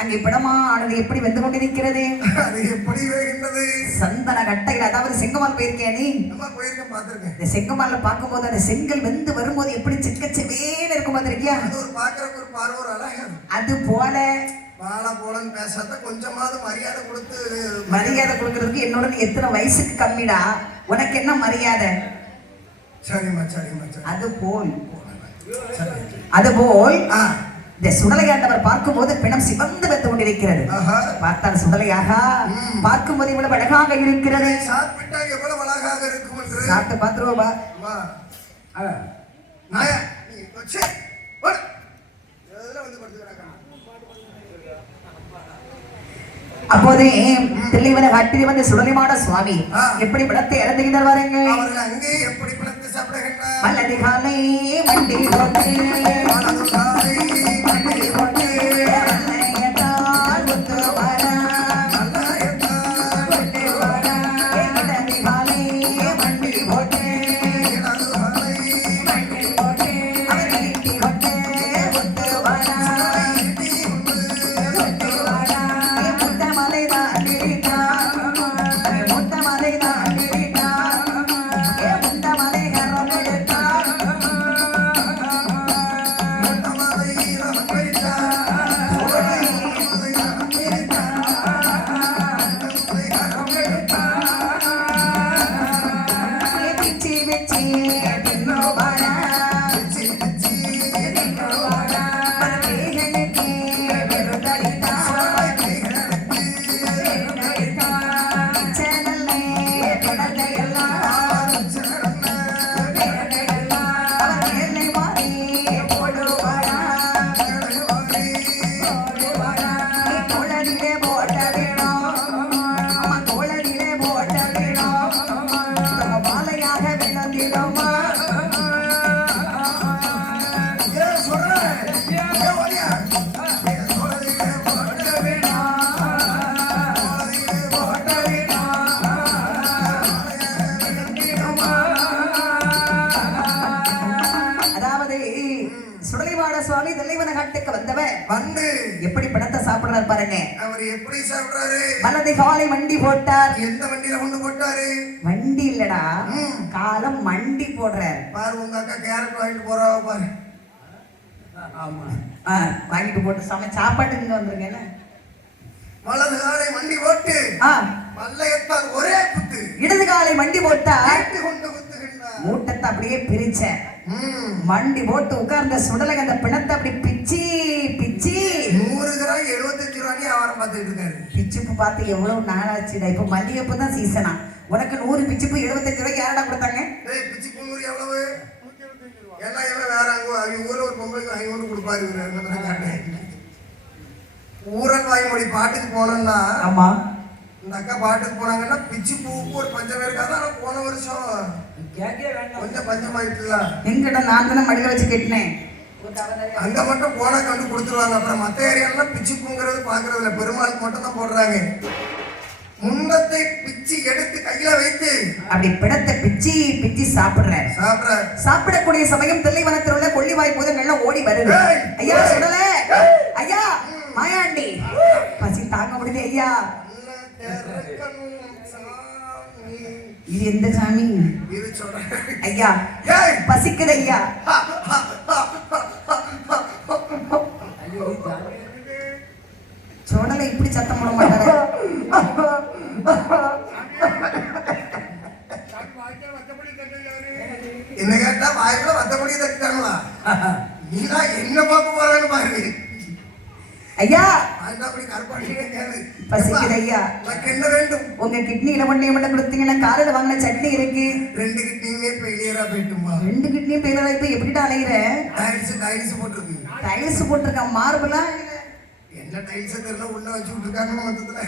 அங்கே பிணமானது எப்படி வெந்து கொண்டிருக்கிறது. அது எப்படி வேகின்றது? சந்தன கட்டையில், அதாவது செங்கமால் போயிருக்கேன் நீ? போயிருக்கேன், பார்த்திருக்கேன். இந்த செங்கமால்ல பார்க்கும்போது அந்த செங்கல் வெந்து வரும்போது எப்படி சிக்கச்சவேன்னு இருக்கும் பார்த்திருக்கியா? அது ஒரு பார்க்கறதுக்கு ஒரு பார்வை ஒரு அழகு. அது போல வாழ போலன்னு பேசாத, கொஞ்சமாவது மரியாதை கொடுத்து. மரியாதை கொடுக்கறதுக்கு என்னோட நீ எத்தனை வயசுக்கு கம்மிடா, உனக்கு என்ன மரியாதை? சரிம்மா சரிம்மா. அதுபோல் இந்த சுடலையாண்டவர் பார்க்கும்போது பிணம் சிவந்து வந்து கொண்டிருக்கிறது. பார்த்தால் சுடலையாக பார்க்கும்போது இவ்வளவு அழகாக இருக்கிறது. சாப்பிட்டா எவ்வளவு அழகாக இருக்கும். சாப்பிட்டு பார்த்துருவோமா? அப்போதே தில்லைவன காட்டில் வந்து சுடலைமான சுவாமி எப்படி படத்தை இறந்துகின்றார் வாருங்க. அங்கே எப்படி படத்தை சாப்பிடுகின்றார்? வலது காலை வண்டி போட்டு சுவாமி தில்லைவன காட்டுக்கு வந்தவர் வந்து எப்படி பணத்தை சாப்பிடுறாரு பாருங்க. அவர் எப்படி சாப்பிடுறாரு? வலது காலை மண்டி போட்டார். எந்த வண்டியில கொண்டு போட்டாரு? வண்டி இல்லடா, காலம் மண்டி போடுறாரு. பாரு உங்க அக்கா கேரட் வாங்கிட்டு போறாவ பாரு. ஆமா, வாங்கிட்டு போட்டு சாப்பாட்டுக்கு இங்க வந்துருங்க. வலது காலை மண்டி போட்டு மல்லையத்தால் ஒரே குத்து. இடது காலை மண்டி போட்டா கொண்டு குத்துகின்றார். மூட்டத்தை அப்படியே பிரிச்ச மண்டி போட்டு உட்கார்ந்த சுடலை அந்த பிணத்தை அப்படி பிச்சி பிச்சி 100 கிராம் 75 ரூபாய் வியாபாரம் பார்த்துட்டு இருக்காரு. பிச்சுப்பு பார்த்து எவ்வளவு நாளாச்சுடா. இப்ப மல்லிகைப்பூ தான் சீசனா. உனக்கு 100 பிச்சுப்பு 75 ரூபாய் யாரடா கொடுத்தாங்க? பிச்சுப்பு 100 எவ்வளவு? எல்லாம் எவ்வளவு வேற அவங்க ஊர்ல ஒரு பொம்பளைக்கு 500 கொடுப்பாரு. ஊரன் வாய்மொழி பாட்டுக்கு போனோம்னா, ஆமா இந்த அக்கா பாட்டுக்கு போனாங்கன்னா பிச்சு பூக்கு ஒரு பஞ்சம் இருக்காது. ஆனா போன வருஷம் கொஞ்சம் பஞ்சம் ஆயிட்டுல எங்கிட்ட நான் தானே மடியில வச்சு கட்டினேன். அங்க மட்டும் போனா கண்டு கொடுத்துருவாங்க. அப்புறம் மத்த ஏரியாலாம் பிச்சு பூங்கிறது பாக்குறது இல்ல, பெருமாளுக்கு மட்டும் தான் போடுறாங்க. முண்டத்தை பிச்சு எடுத்து கையில வைத்து அப்படி பிணத்தை பிச்சு பிச்சு சாப்பிடுற சாப்பிடக்கூடிய சமயம் தில்லைவனத்தில் உள்ள கொள்ளிவாய் பூதங்கள்லாம் ஓடி வருது. ஐயா சுடல, ஐயா மாயாண்டி, பசி தாங்க முடியல ஐயா. இது எந்த சாமி? ஐயா பசிக்குது ஐயா. சோடலை இப்படி சத்தம் போட மாட்டாரு. என்ன கேட்டா வாய்க்குள்ள மத்தபடி தட்டாங்களா? நீனா என்ன பார்க்க போறான்னு பாருங்க. ஐயா பசிக்குது ஐயா. என்ன வேண்டும்? உங்க கிட்னியில மட்டும் கொடுத்தீங்கன்னா காலையில வாங்கின சட்னி இருக்கு. 2 கிட்னியுமே ஃபெயிலியரா போயிட்டுமா? 2 கிட்னியும் ஃபெயிலியரா இப்ப எப்படிடா அலையிற? டைல்ஸ் போட்டுருக்கு. டைல்ஸ் போட்டுருக்க மார்பிளா? என்ன என்ன டைல்ஸ் தெரியல உள்ள வச்சு விட்டுருக்காங்க மொத்தத்துல.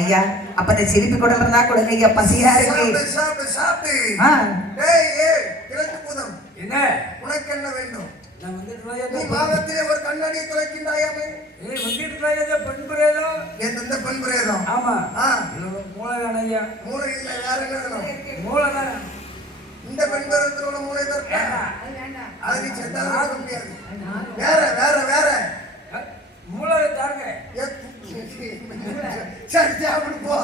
ஐயா அப்ப இந்த சிலிப்பி குடல் இருந்தா கொடுங்க ஐயா, பசியா இருக்கு. சாப்பிடு சாப்பிடு. ஆ. டேய் ஏய் கிழக்கு பூதம் என்ன உனக்கு என்ன வேண்டும்? நான் வந்துட்டு நீ மாதத்திலே ஒரு கண்ணாடி துளைக்கின்றாயாமே. வந்துட்டு பண்புரேதோ எந்த பண்புரேதம்? ஆமா. மூளை வேணும் ஐயா. மூளை இல்ல வேற என்ன வேணும்? மூளை தான். இந்த பண்புரத்துல உள்ள மூளை தான். அது நீ செத்தாலும் ஆக முடியாது. வேற வேற வேற மூளை தாருங்க. சரி சாப்பிடு போ.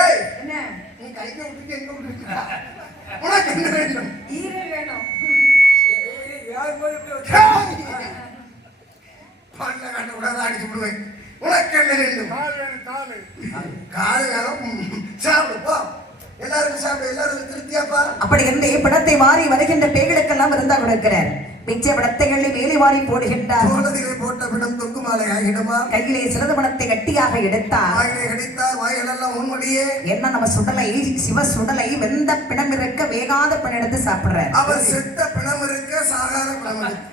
ஏய் என்ன நீ கைக்கு விட்டுட்டு எங்க விட்டுருக்கா? உனக்கு என்ன வேண்டும்? ஈரல் வேணும். யார் போய் பால்ல கண்ட விடாத அடிச்சு விடுவேன். உனக்கு என்ன வேண்டும்? கால் வேணும். சாப்பிடு போ. எல்லாரும் சாப்பிடு. எல்லாரும் திருப்தியாப்பா. அப்படி என்று படத்தை வாரி வருகின்ற பேய்களுக்கெல்லாம் இருந்தா கொடுக்கிறார். மிச்ச படத்தைகளை வேலை வாரி போடுகின்றார். சோழதிலே போட்ட பிடம் தொங்கு மாலை ஆகிடுமா? கையிலே சிறந்த பணத்தை கட்டியாக எடுத்தார். வாயிலே கடித்தார். வாயிலெல்லாம் உன்முடியே. என்ன நம்ம சுடலை சிவ சுடலை வெந்த பிணம் இருக்க வேகாத பிணம் எடுத்து சாப்பிடுறார். அவர் செத்த பிணம் இருக்க சாகாத பிணம் இருக்கு.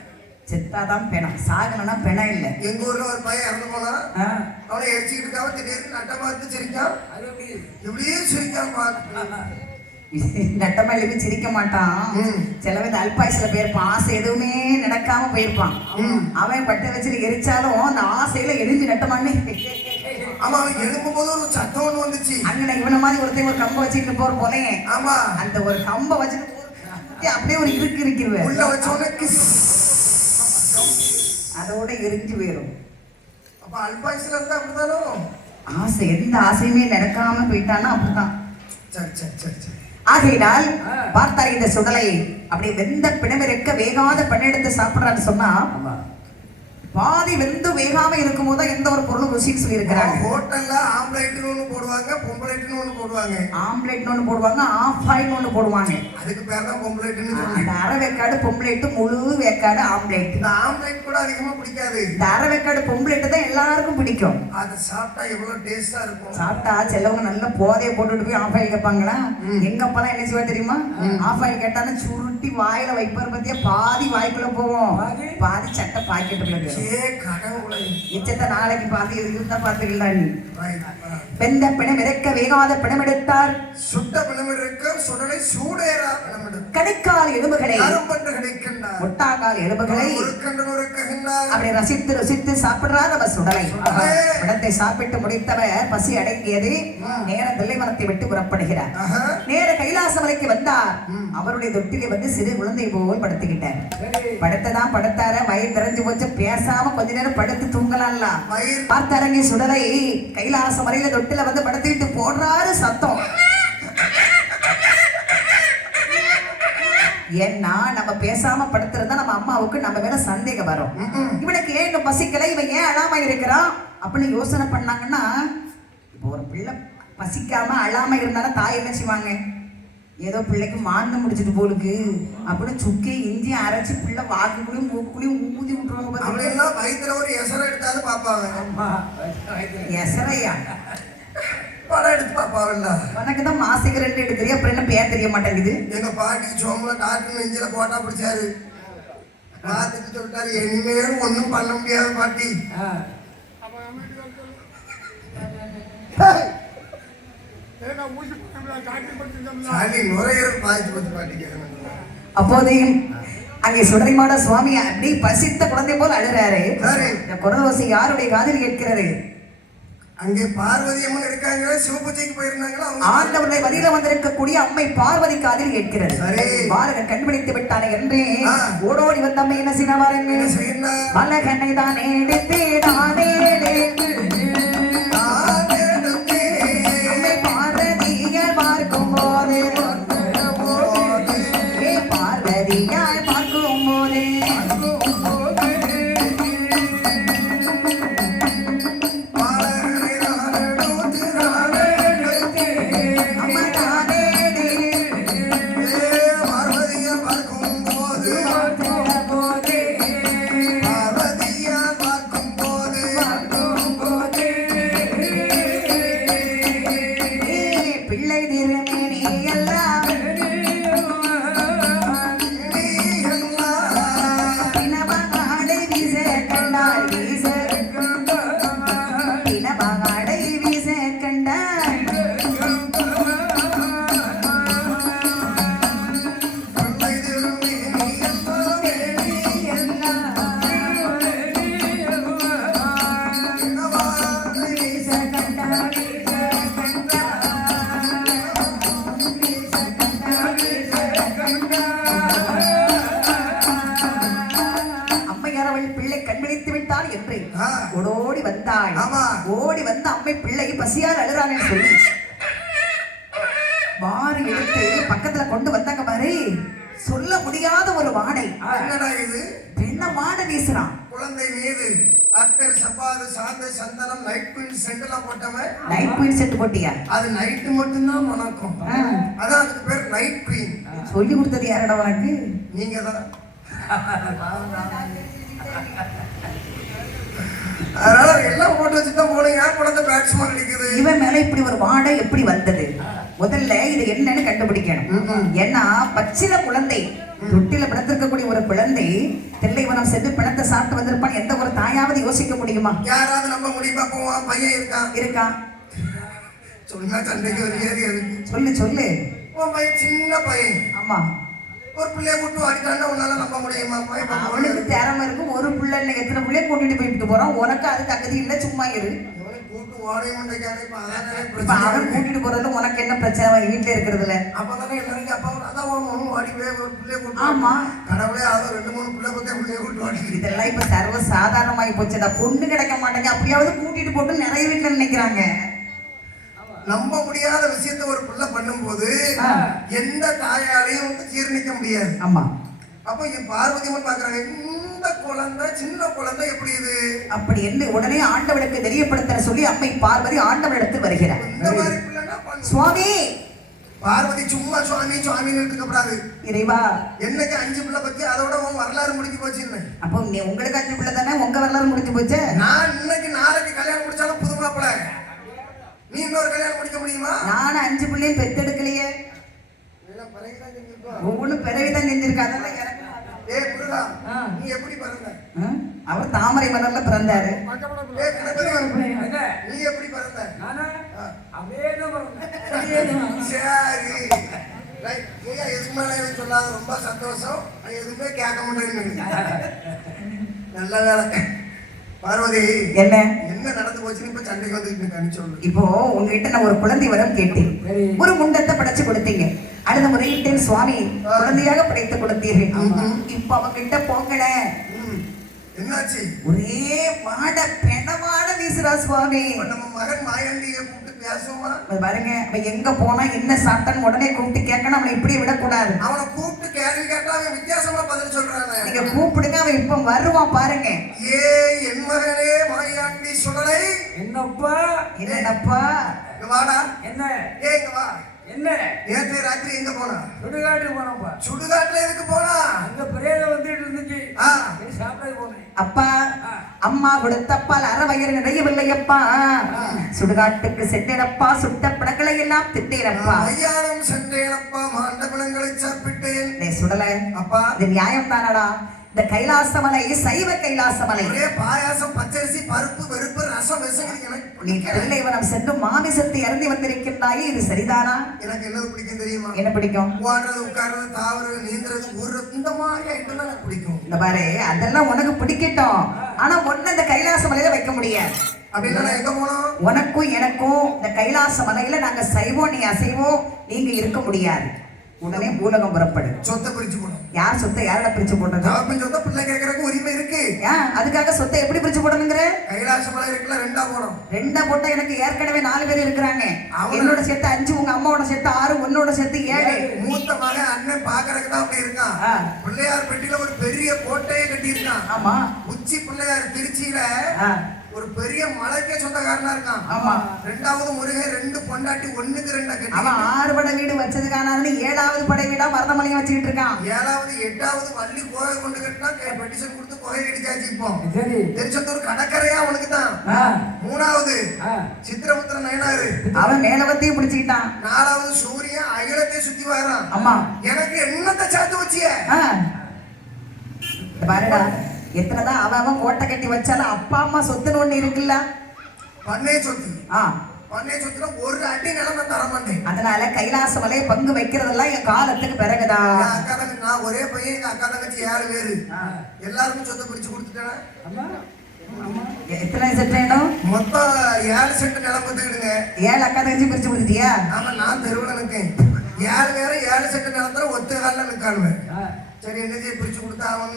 செத்தாதான் பிணம், சாகனா பிணம் இல்ல. எங்க ஊர்ல ஒரு பையன் இறந்து போனா அவனை எரிச்சுக்கிட்டு இருக்காம திடீர்னு நட்ட பார்த்து சிரிக்கான். அது எப்படி இப்படியே சிரிக்காம பார்த்து நட்டமா எழுப்பி சிரிக்க மாட்டான். சில பேர் அல்பாயுசுல போயிருப்பான், ஆசை எதுவுமே நடக்காம போயிருப்பான். அவன் பட்டை வச்சு எரிச்சாலும் அந்த ஆசையில எழும்பி நட்டமான்னு. ஆமா அவன் எழும்பும் போது ஒரு சத்தம் ஒண்ணு வந்துச்சு. அண்ணனை இவன மாதிரி ஒருத்தன் ஒரு கம்ப வச்சுக்கிட்டு போற போலே. ஆமா அந்த ஒரு கம்ப வச்சுட்டு அப்படியே ஒரு இருக்கு இருக்கிறது உள்ள வச்சோன்னு அதோட எரிஞ்சு போயிரும். அப்ப அல்பாயுசுல இருந்தா அப்படித்தானோ? ஆசை எந்த ஆசையுமே நடக்காம போயிட்டான்னா அப்படிதான். சரி சரி சரி சரி. ஆகையினால் பார்த்தார் இந்த சுடலை அப்படி வெந்த பிணமிருக்க வேகாத பெண்ணெடுத்து சாப்பிடுறான்னு சொன்னா பாதி வெந்து வேகாம இருக்கும் போது எந்த ஒரு பொருளும் ருசின்னு சொல்லி இருக்கிறாங்க. ஹோட்டல்ல ஆம்லேட்னு ஒண்ணு போடுவாங்க, பொம்பளைட்னு ஒண்ணு போடுவாங்க. ஆம்லேட்னு ஒண்ணு போடுவாங்க, ஆஃப் ஆயில் ஒண்ணு போடுவாங்க. அதுக்கு பேர் தான் பொம்பளைட்னு சொல்லுவாங்க. அந்த அரை வேக்காடு பொம்பளைட்டு, முழு வேக்காடு ஆம்லேட். இந்த ஆம்லேட் கூட அதிகமா பிடிக்காது. இந்த அரை வேக்காடு பொம்பளைட்டு தான் எல்லாருக்கும் பிடிக்கும். அது சாப்பிட்டா எவ்வளவு டேஸ்டா இருக்கும். சாப்பிட்டா செல்லவங்க நல்ல போதையை போட்டுட்டு போய் ஆஃப் ஆயில் கேட்பாங்களா? எங்க அப்பெல்லாம் என்ன செய்வா தெரியுமா? ஆஃப் ஆயில் கேட்டாலும் சுருட்டி வாயில வைப்பார் பத்தியா, பாதி வாய்க்குள்ள போவோம், பாதி சட்டை பாக்கெட்டுக்குள்ள போயிடும். மிச்சத்தை நாளைக்கு பார்த்து இருந்தா பார்த்துக்கலாம். நீ வெந்த பிணம் இறக்க வேகாத பிணம் எடுத்தார். சுட்ட பிணம் இருக்க சுடலை சூடேறா பிணம் எடுத்தார். கடைக்கால் எலும்புகளை முட்டாக்கால் எலும்புகளை அப்படி ரசித்து ருசித்து சாப்பிடுறார் அவர் சுடலை. படத்தை சாப்பிட்டு முடித்தவர் பசி அடங்கியது. நேர தில்லை மரத்தை விட்டு புறப்படுகிறார். நேர கைலாச மலைக்கு வந்தார். அவருடைய தொட்டிலே வந்து சிறு குழந்தை போல் படுத்துக்கிட்டார். படுத்ததான் படுத்தார, வயிறு நிறைஞ்சு போச்சு, பேசாம கொஞ்ச நேரம் படுத்து தூங்கலாம்ல. பார்த்தரங்கி சுடலை கைலாச மலையில தொட்டில வந்து படுத்துக்கிட்டு போடுறாரு சத்தம். ஏன்னா நம்ம பேசாம படுத்துறதா நம்ம அம்மாவுக்கு நம்ம மேல சந்தேகம் வரும். இவனுக்கு ஏன் இன்னும் பசிக்கல, இவன் ஏன் அழாம இருக்கிறான் அப்படின்னு யோசனை பண்ணாங்கன்னா, இப்போ ஒரு பிள்ளை பசிக்காம அழாம இருந்தாலும் தாய் என்ன செய்வாங்க? ஏதோ பிள்ளைக்கு மாண்டு முடிச்சிட்டு போலுக்கு அப்படின்னு சுக்கி இஞ்சி அரைச்சி பிள்ளை வாக்குக்குள்ளயும் மூக்குக்குள்ளயும் ஊதி விட்டுருவாங்க. வயிற்றுல ஒரு எசரை எடுத்தாலும் பாப்பாங்க. எசரையா படம் எடுத்து பாப்பாவில்ல. உனக்கு தான் மாசிக்கு 2 எடுக்கிறியா, அப்புறம் என்ன பேர் தெரிய மாட்டேங்குது. எங்க பாட்டி சோம்பல டாக்டர் நெஞ்சில போட்டா பிடிச்சாரு. பார்த்துட்டு சொல்லிட்டாரு, இனிமேலும் ஒண்ணும் பண்ண முடியாது பாட்டி. அப்போது அங்கே சுடலைமாட சுவாமி அப்படி பசித்த குழந்தை போல் அழுறாரு. இந்த குரல் ஓசை யாருடைய காதில் கேட்கிறது? அங்கே பார்வதி அம்மன் இருக்காங்க, சிவபூஜைக்கு போயிருந்தாங்களா? ஆண்டவருடைய வழியில வந்திருக்கக்கூடிய அம்மை பார்வதி காதில் கேட்கிறது. பாலகன் கண்பிடித்து விட்டானே என்று ஓடோடி வந்த அம்மை என்ன செய்யவாருங்க? பலகனை தானே எடுத்து தானே பார்வதியால் பார்க்கும் போது பார்வதியால் பார்க்கும் போது ஓடோடி வந்தாள். ஆமா. ஓடி வந்து அம்மை பிள்ளை பசியால் அழுறான்னு சொல்லி வாரி எடுத்து பக்கத்துல கொண்டு வந்தாங்க பாரு. சொல்ல முடியாத ஒரு வாடை. என்னடா இது? என்ன வாடை வீசுறான். குழந்தை மீது அத்தர் சப்பாது சாந்து சந்தனம் நைட் குயின் சென்ட்லாம் போட்டவன். நைட் குயின் செட் போட்டியா? அது நைட்டு மட்டும்தான் மணக்கும். அதான் அதுக்கு பேர் நைட் குயின். சொல்லி கொடுத்தது யாரடா உனக்கு? நீங்க தான். அதனால எல்லாம் போட்டு வச்சுதான் போனீங்க. குழந்தை பேட்ஸ்மேன் அடிக்குது. இவன் மேல இப்படி ஒரு வாடை எப்படி வந்தது? முதல்ல இது என்னன்னு கண்டுபிடிக்கணும். ஏன்னா பச்சில குழந்தை, தொட்டில பிணத்திருக்கக்கூடிய ஒரு குழந்தை தில்லைவனம் சென்று பிணத்தை சாப்பிட்டு வந்திருப்பான். எந்த ஒரு தாயாவது யோசிக்க முடியுமா? யாராவது நம்ப முடியுமா? போவான் பையன் இருக்கான். சொன்னா சண்டைக்கு ஒரு ஏறி இருக்கு. சொல்லு. உன் பையன் சின்ன பையன். ஆமா. ஒரு பிள்ளைய கூட்டு வாடிட்டான்னா உன்னால நம்ப முடியுமா? அவனுக்கு திறமை இருக்கும். ஒரு பிள்ளை எத்தனை பிள்ளைய கூட்டிட்டு போயிட்டு போறான். உனக்கு அது தகுதி இல்லை, சும்மா இரு. அவன் கூட்டிட்டு போறதுல உனக்கு என்ன பிரச்சனை? வீட்டுல இருக்கிறதுல அப்பதானே எல்லாரும் அப்பாவும் வாடி ஒரு பிள்ளைய கூட்டு. ஆமா. கடவுளே அதை 2-3 பிள்ளை பத்தி பிள்ளைய கூட்டு வாடி. இதெல்லாம் இப்ப சர்வ சாதாரணமாயி போச்சுடா. பொண்ணு கிடைக்க மாட்டேங்க. அப்படியாவது கூட்டிட்டு போட்டு நிறைய வீட்டுல நினைக்கிறாங்க. நம்ப முடியாத விஷயத்த ஒரு பிள்ளை பண்ணும் போது எந்த தாயாலையும் வந்து ஜீர்ணிக்க முடியாது. ஆமா. அப்ப என் பார்வதி பாக்குறாங்க, இந்த குழந்தை சின்ன குழந்தை எப்படி இது அப்படி என்று உடனே ஆண்டவனுக்கு தெரியப்படுத்த சொல்லி அம்மை பார்வதி ஆண்டவனிடத்தில் வருகிறார். இந்த மாதிரி பிள்ளைனா சுவாமி. பார்வதி சும்மா சுவாமி சுவாமின்னு இருக்கக்கூடாது. இறைவா, என்னைக்கு 5 பிள்ளை பத்தி அதோட உன் வரலாறு முடிஞ்சு போச்சுன்னு. அப்போ உங்களுக்கு 5 பிள்ளை தானே, உங்க வரலாறு முடிஞ்சு போச்சு. நான் இன்னைக்கு நாளைக்கு கல்யாணம் முடிச்சாலும் புது மாப்பிள்ளை. நீ இன்னொரு கல்யாணம் முடிக்க முடியுமா? நானும் 5 பிள்ளையும் பெத்தெடுக்கலையே. ஒவ்வொன்றும் பிறவிதான் செஞ்சிருக்கா. அதெல்லாம் எனக்கு நீ எப்படி பிறந்த? அவர் தாமரை மலர்ல பிறந்தாரு. நீ எப்படி பிறந்த? சரி, எதுவுமே சொல்லாத ரொம்ப சந்தோஷம். எதுவுமே கேட்க மாட்டேன்னு நல்ல வேலை. பார்வதி, என்ன நடந்து போச்சுன்னு இப்ப சண்டைக்கு வந்து சொல்லு. இப்போ உங்ககிட்ட நான் ஒரு குழந்தை வரம் கேட்டேன். ஒரு முண்டத்தை படைச்சு கொடுத்தீங்க. அடுத்த முறையிட்டேன் சுவாமி, குழந்தையாக படைத்து கொடுத்தீர்கள். இப்ப அவங்கிட்ட போங்கல. என்னாச்சு? ஒரே மாட பெணமாட வீசுறா சுவாமி. நம்ம மகன் மாயாண்டியை கூப்பிட்டு பேசுவோமா? பாருங்க, அவன் எங்க போனா என்ன சாப்பிட்டான்னு உடனே கூப்பிட்டு கேட்கணும். அவனை இப்படியே விடக்கூடாது. அவனை கூப்பிட்டு கேள்வி கேட்டா அவன் வித்தியாசமா பதில் சொல்றாங்க. நீங்க கூப்பிடுங்க, அவன் இப்ப வருவான் பாருங்க. என் மகனே மாயாண்டி சுடலை. என்னப்பா? என்னப்பா? வாடா. என்ன? இங்க வா. என்ன? நேற்று ராத்திரி எங்க போனா? சுடுகாட்டுக்கு போனப்பா. சுடுகாட்டுல எதுக்கு போனா? அங்க பிரேதம் வந்துட்டு இருந்துச்சு. சாப்பிட போனேன். அப்பா, அம்மா கொடுத்தப்பால் அறவயிறு நிறையவில்லையப்பா. சுடுகாட்டுக்கு சென்றேனப்பா. சுட்ட பிணங்களை எல்லாம் திட்டேனப்பா. ஐயாரம் சென்றேனப்பா. மாண்ட பிணங்களை சாப்பிட்டேன். சுடல அப்பா, இது நியாயம் தானடா? இந்த கைலாசமலை சைவ கைலாசமலை. ஒரே பாயாசம், பச்சரிசி, பருப்பு, வெறுப்பு, ரசம், விஷம். நீ தில்லைவனம் சென்று மாமிசத்தை அருந்தி வந்திருக்கின்றாயே, இது சரிதானா? எனக்கு என்ன பிடிக்கும் தெரியுமா? என்ன பிடிக்கும்? ஓடுறது, உட்கார்றது, தாவறது, நீந்துறது, ஒரு இந்த மாதிரி ஐட்டம் எனக்கு பிடிக்கும். இந்த பாரு, அதெல்லாம் உனக்கு பிடிக்கட்டும். ஆனா ஒண்ணு இந்த கைலாச மலையில வைக்க முடியாது. அப்படின்னா எங்க போனோம்? உனக்கும் எனக்கும் இந்த கைலாச மலையில நாங்க சைவம், நீ அசைவம். நீங்க இருக்க முடியாது. உடனே பூலகம் புறப்படு. சொத்தை பிரிச்சு போடும். யார் சொத்தை யாரோட பிரிச்சு போடுறது? சொத்தை பிள்ளை கேட்கறதுக்கு உரிமை இருக்கு. அதுக்காக சொத்தை எப்படி பிரிச்சு போடணுங்கிற? கைலாச மலை இருக்குல்ல, 2ஆ போடும். 2ஆ போட்டா எனக்கு ஏற்கனவே 4 பேர் இருக்கிறாங்க. என்னோட சேர்த்து 5, உங்க அம்மாவோட சேர்த்து 6, உன்னோட சேர்த்து 7. மூத்த மகன் அண்ணன் பாக்குறதுக்கு தான் அப்படி இருக்கான். பிள்ளையார் பெட்டியில ஒரு பெரிய கோட்டையை கட்டி இருக்கான். ஆமா. உச்சி பிள்ளையார் திருச்சியில ஒரு பெரிய மலைக்கே சொந்தக்காரனா இருக்கான். ஆமா. 2வது முருகன் 2 பொண்டாட்டி 1க்கு 2 கட்டி. அவன் 6 படை வீடு வச்சதுக்கான 7வது படை வீடா மருதமலையை வச்சுக்கிட்டு இருக்கான். 7வது 8வது வள்ளி கோகை கொண்டு கட்டினா பெட்டிஷன் கொடுத்து கோகை அடிச்சாச்சு. இப்போ திருச்செந்தூர் கடற்கரையா அவனுக்கு தான். 3வது சித்திரமுத்திர நயனாரு, அவன் மேலவத்தையும் பிடிச்சுக்கிட்டான். 4வது சூரியன் அகிலத்தை சுத்தி வரான். ஆமா. எனக்கு என்னத்தை சேர்த்து வச்சிய பாருடா, எத்தனைதான் அவன் கோட்டை கட்டி வச்சாலும் அப்பா அம்மா சொத்துன்னு ஒண்ணு இருக்குல்ல. பண்ணை சொத்து. பண்ணை சொத்துல ஒரு அடி நிலம் தர மாட்டேன். அதனால கைலாச மலையை பங்கு வைக்கிறதெல்லாம் என் காலத்துக்கு பிறகுதான். அக்கா தங்கச்சி, நான் ஒரே பையன், எங்க அக்கா தங்கச்சி 7 பேரு. எல்லாருக்கும் சொத்தை பிரிச்சு கொடுத்துட்டேன். எத்தனை செட் வேணும்? மொத்தம் 7 சென்ட் நிலம் பத்துக்கிடுங்க. 7 அக்கா தங்கச்சி பிரிச்சு கொடுத்துட்டியா? ஆமா, நான் தெருவில் நிற்கேன். 7 பேரும் 7 சென்ட் நிலத்துல ஒத்த காலில் நிற்கானுவேன். சரி, என்ன பிரிச்சு கொடுத்தா அவன்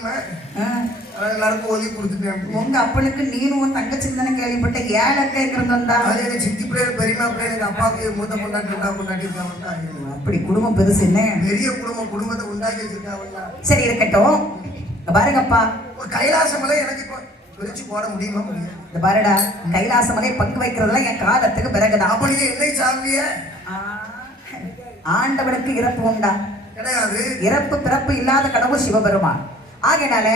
எல்லாருக்கும் ஒதுக்கி கொடுத்துட்டேன். உங்க அப்பனுக்கு நீனும் உன் தங்கச்சிக்கு தானே கேள்விப்பட்ட ஏழக்கா இருக்கிறதா? அது எனக்கு சித்தி பிள்ளைகள் பெரியமா பிள்ளை எனக்கு அப்பாவுக்கு மூத்த கொண்டாட்டி ரெண்டாவது கொண்டாட்டி இருக்காங்க. அப்படி குடும்பம் பெருசு என்ன? பெரிய குடும்பத்தை உண்டாக்கி வச்சிருக்காங்க. சரி இருக்கட்டும். இங்க பாருங்கப்பா, ஒரு கைலாச மலை எனக்கு இப்போ பிரிச்சு போட முடியுமா? முடியாது. இந்த பாருடா, கைலாச மலை பங்கு வைக்கிறதுலாம் என் காலத்துக்கு பிறகுதான். அப்ப நீங்க என்னை சாமிய? ஆண்டவனுக்கு இறப்பு உண்டா? கிடையாது. இறப்பு பிறப்பு இல்லாத கடவுள் சிவபெருமான். ஆகையினால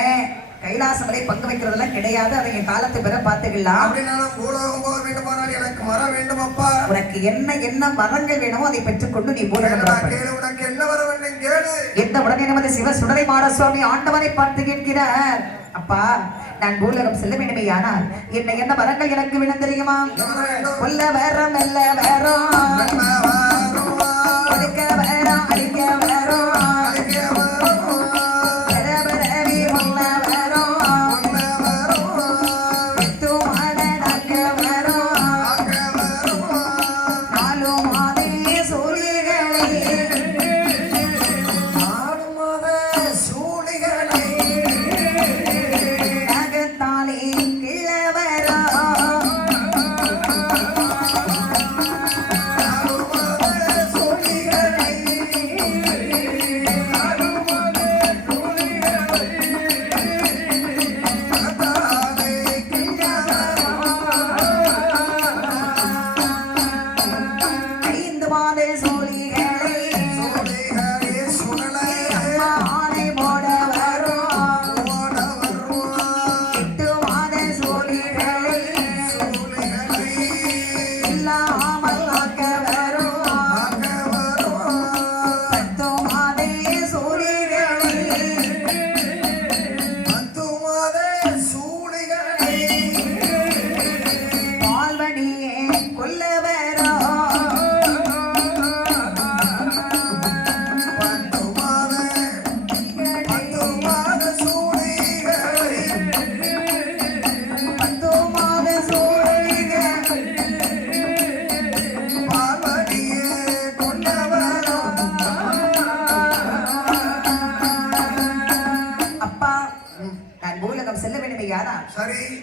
கைலாச மலை பங்கு வைக்கிறதெல்லாம் கிடையாது. அதை என் காலத்து பிற பார்த்துக்கலாம். அப்படின்னா பூலோகம் போக வேண்டுமானால் எனக்கு மரம் வேண்டும் அப்பா. உனக்கு என்ன வரங்கள் வேணுமோ அதை பெற்றுக்கொண்டு நீ பூலோகம் கேளு. உனக்கு என்ன வர வேண்டும் கேளு. எந்த உடனே நமது சிவ சுடலை மாடசுவாமி ஆண்டவனை பார்த்து கேட்கிறார். அப்பா, நான் பூலகம் செல்ல வேண்டுமே, ஆனால் என்ன வரங்கள் எனக்கு வேணும் தெரியுமா? கொல்ல வேறம் மெல்ல வேறம் அழிக்க வேறம் அழிக்க வேறம்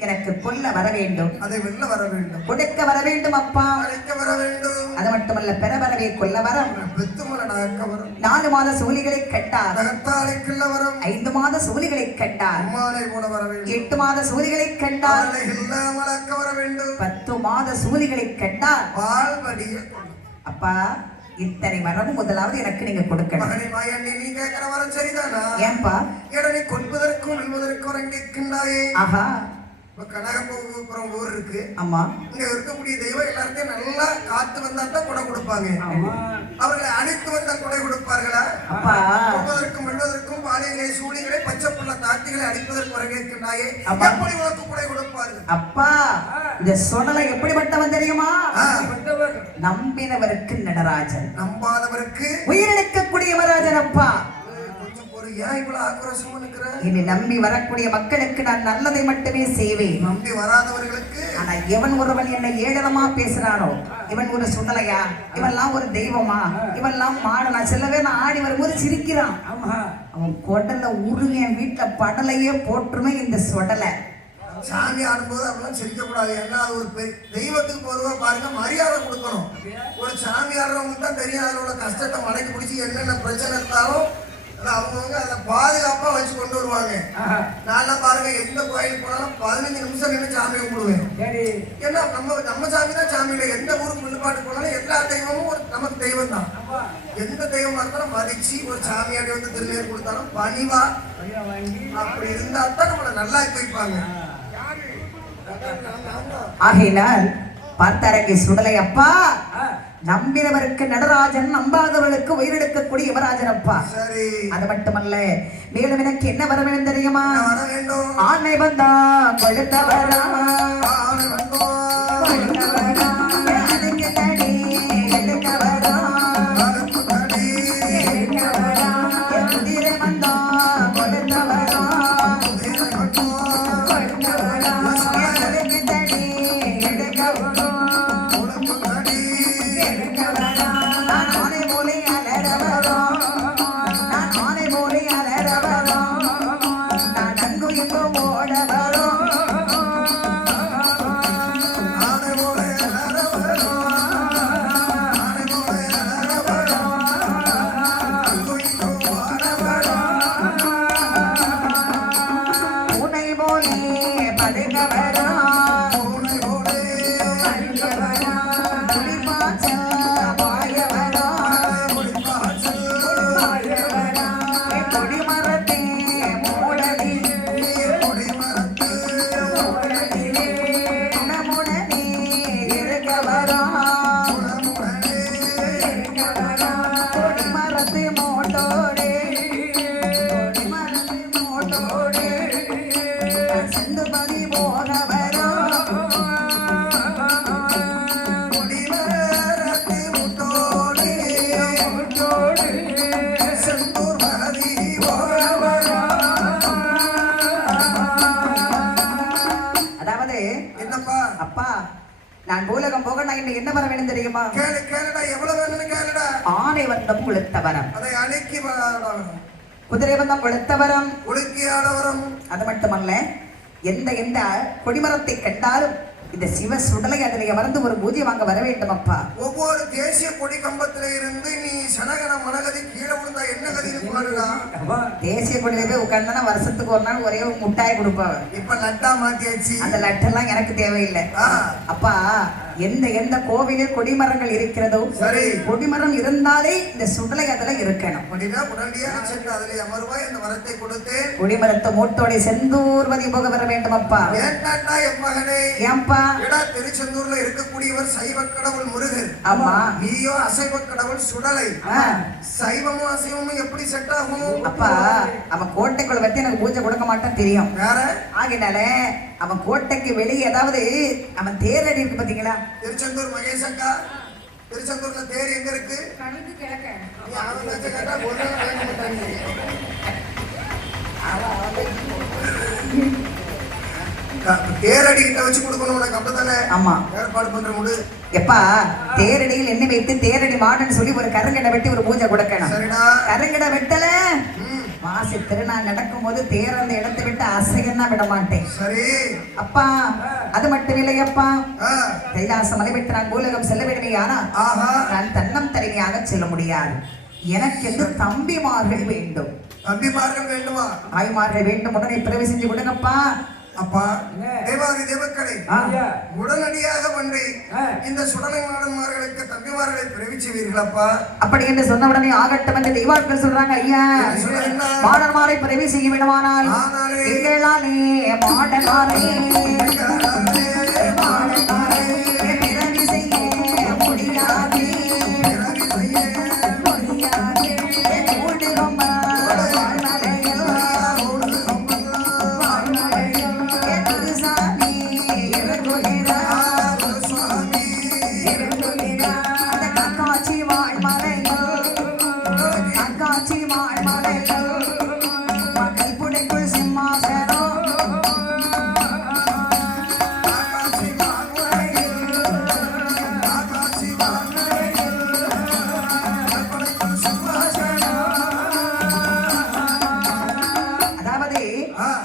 எனக்கு கொல்ல வர வேண்டும், அதை வெல்ல வர வேண்டும், கொடுக்க வர வேண்டும் அப்பா, அழைக்க வர வேண்டும். அது மட்டுமல்ல, பெற வரவே கொல்ல வரம், பெத்துமல நாக்க வரம், 4 மாத சூலிகளை கட்டார், தகத்தாளைக்குள்ள வரம், 5 மாத சூலிகளை கட்டார், அம்மானை போட வர வேண்டும், 8 மாத சூலிகளை கட்டார், இல்லாமல் அக்க வர வேண்டும், 10 மாத சூலிகளை கட்டார், பால்படிய அப்பா. இத்தனை வரமும் முதலாவது எனக்கு நீங்க கொடுக்கணும். மகனே மாயண்ணி, நீ கேட்கிற வரம் சரிதானா? ஏன்பா? ஏடனை கொன்பதற்கும் வெல்வதற்கும் அரங்கிருக்கின்றாயே. ஆஹா, கனகபுரம் ஊர் இருக்கு. ஆமா. இங்க இருக்கக்கூடிய தெய்வம் எல்லாத்தையும் நல்லா காத்து வந்தா தான் கொடை கொடுப்பாங்க. அவர்களை அழைத்து வந்தா கொடை கொடுப்பார்களா? அப்பா, கொள்வதற்கும் வெல்வதற்கும் பாலிகளை சூழிகளை பச்சை புள்ள தாத்திகளை அடிப்பதற்கு அரங்கிருக்கின்றாயே. எப்படி உனக்கு கொடை கொடுப்பார்கள்? அப்பா, இந்த சொடலை எப்படிப்பட்டவன் தெரியுமா? நம்பினவருக்கு நடராஜன், நம்பாதவருக்கு உயிரிழக்கக்கூடிய மராஜன். அப்பா, ஏன் இவ்வளவு ஆக்ரோஷமா இருக்கிற? என்னை நம்பி வரக்கூடிய மக்களுக்கு நான் நல்லதை மட்டுமே செய்வேன். நம்பி வராதவர்களுக்கு, ஆனா எவன் ஒருவன் என்னை ஏளனமா பேசுறானோ, இவன் ஒரு சுடலையா, இவன்லாம் ஒரு தெய்வமா, இவன்லாம் மாடனா, சில பேர் நான் ஆடி வரும்போது சிரிக்கிறான். அவன் கொடலை உருவி என் வீட்டுல படலையே போட்டுருமே இந்த சொடலை. சாமி ஆடும்போது அப்படிலாம் சிரிக்க கூடாது. ஏன்னா அது ஒரு தெய்வத்துக்கு பொதுவா பாருங்க, மரியாதை கொடுக்கணும். ஒரு சாமி ஆடுறவங்களுக்கு தான் தெரியும் அதில் உள்ள கஷ்டத்தை மடக்கி பிடிச்சி என்னென்ன பிரச்சனை இருந்தாலும் அவங்கவுங்க அதை பாதுகாப்பா வச்சு கொண்டு வருவாங்க. நான் பாருங்க, எந்த கோயிலுக்கு போனாலும் 15 நிமிஷம் நின்று சாமி கும்பிடுவேன். ஏன்னா நம்ம சாமி தான் சாமி இல்லை. எந்த ஊருக்கு முன்பாட்டு போனாலும் எல்லா தெய்வமும் ஒரு நமக்கு தெய்வம் தான். எந்த தெய்வமா இருந்தாலும் மதிச்சு ஒரு சாமியாடி வந்து திருநீர் கொடுத்தாலும் பணிவா அப்படி இருந்தா தான் நம்மளை நல்லா வைப்பாங்க. ஆகையினால் பார்த்தாரங்க சுடலை அப்பா, நம்பினவருக்கு நடராஜன், நம்பாதவர்களுக்கு உயிரிழக்கக்கூடிய யுவராஜன் அப்பா. அது மட்டுமல்ல, மேலும் எனக்கு என்ன வர வேண்டும் தெரியுமா? ஆணை வந்தா கொழுத்தவரா, como நான் பூலகம் போக நான் இன்னும் என்ன வர வேணும் தெரியுமா? கேளுடா, எவ்வளவு வேணும்னு கேளுடா. ஆனை வந்தம் கொளுத்தவரம், அதை அணைக்கி குதிரை வந்தம் கொளுத்தவரம், உடுக்கியாடவரம். அது மட்டுமல்ல, எந்த எந்த கொடிமரத்தை கண்டாலும் இந்த சிவ சுடலை அதில் அமர்ந்து ஒரு பூஜை வாங்க வர வேண்டும் அப்பா. ஒவ்வொரு தேசிய கொடி கம்பத்தில இருந்து நீ சனகன மனகதி கீழே விழுந்தா என்ன கதி இருக்குமாடா? தேசிய கொடியில போய் உட்கார்ந்தா வருஷத்துக்கு ஒரு நாள் ஒரே ஒரு முட்டாய் கொடுப்பாங்க. இப்ப லட்டா மாத்தியாச்சு. அந்த லட்டெல்லாம் எனக்கு தேவையில்லை அப்பா. எந்த எந்த கோவிலில் கொடிமரங்கள் இருக்கிறதோ சரி, கொடிமரம் இருந்தாலே இந்த சுடலை அதுல இருக்கணும். உடனடியாக சென்று அதில் அமர்வாய் அந்த வரத்தை கொடுத்து கொடிமரத்தை மூட்டோட செந்தூர்வதி போக வர வேண்டும் அப்பா. ஏன்டா என் மகனே? ஏன்பா? திருச்செந்தூர்ல இருக்கக்கூடியவர் சைவ கடவுள் முருகன். ஆமா. நீயோ அசைவ கடவுள் சுடலை. சைவமும் அசைவமும் எப்படி செட் ஆகும்? அப்பா அவன் கோட்டைக்குள்ள வச்சு எனக்கு பூஜை கொடுக்க மாட்டான் தெரியும். வேற ஆகினால அவன் கோட்டைக்கு வெளியே ஏதாவது அவன் தேரடி இருக்கு பாத்தீங்களா? திருச்செந்தூர் மகேசக்கா, திருச்செந்தூர்ல தேர் எங்க இருக்கு? தேரடி கிட்ட வச்சு கொடுக்கணும் உனக்கு, அப்படித்தானே? ஆமா, ஏற்பாடு பண்ற முடி. எப்பா தேரடியில் எண்ணெய் வைத்து தேரடி மாடுன்னு சொல்லி ஒரு கருங்கடை வெட்டி ஒரு பூஜை கொடுக்கணும். கருங்கடை வெட்டல மாசி திருநாள் நடக்கும் போது தேர் அந்த இடத்தை விட்டு அசையன்னா விட மாட்டேன். சரி அப்பா. அது மட்டும் இல்லையப்பா, கைலாச மலை விட்டு நான் பூலகம் செல்ல வேண்டுமே, ஆனா நான் தன்னம் தனிமையாக செல்ல முடியாது. எனக்கு என்று தம்பிமார்கள் வேண்டும். தம்பிமார்கள் வேண்டுமா? தாய்மார்கள் வேண்டும். உடனே பிறவி செஞ்சு விடுங்கப்பா. அப்பா தேவாதி தேவக்கடை உடனடியாக வந்து இந்த சுடலை மாடன்மார்களுக்கு தம்பிமார்களை பிறவிச்சுவீர்களப்பா. அப்படி என்று சொன்ன உடனே ஆகட்டும் என்று தெய்வாட்கள் சொல்றாங்க. ஐயா, மாடன்மாரை பிறவி செய்ய விடுவானால் எங்களாலே மாடன்மாரை பிறவி செய்ய முடியாது.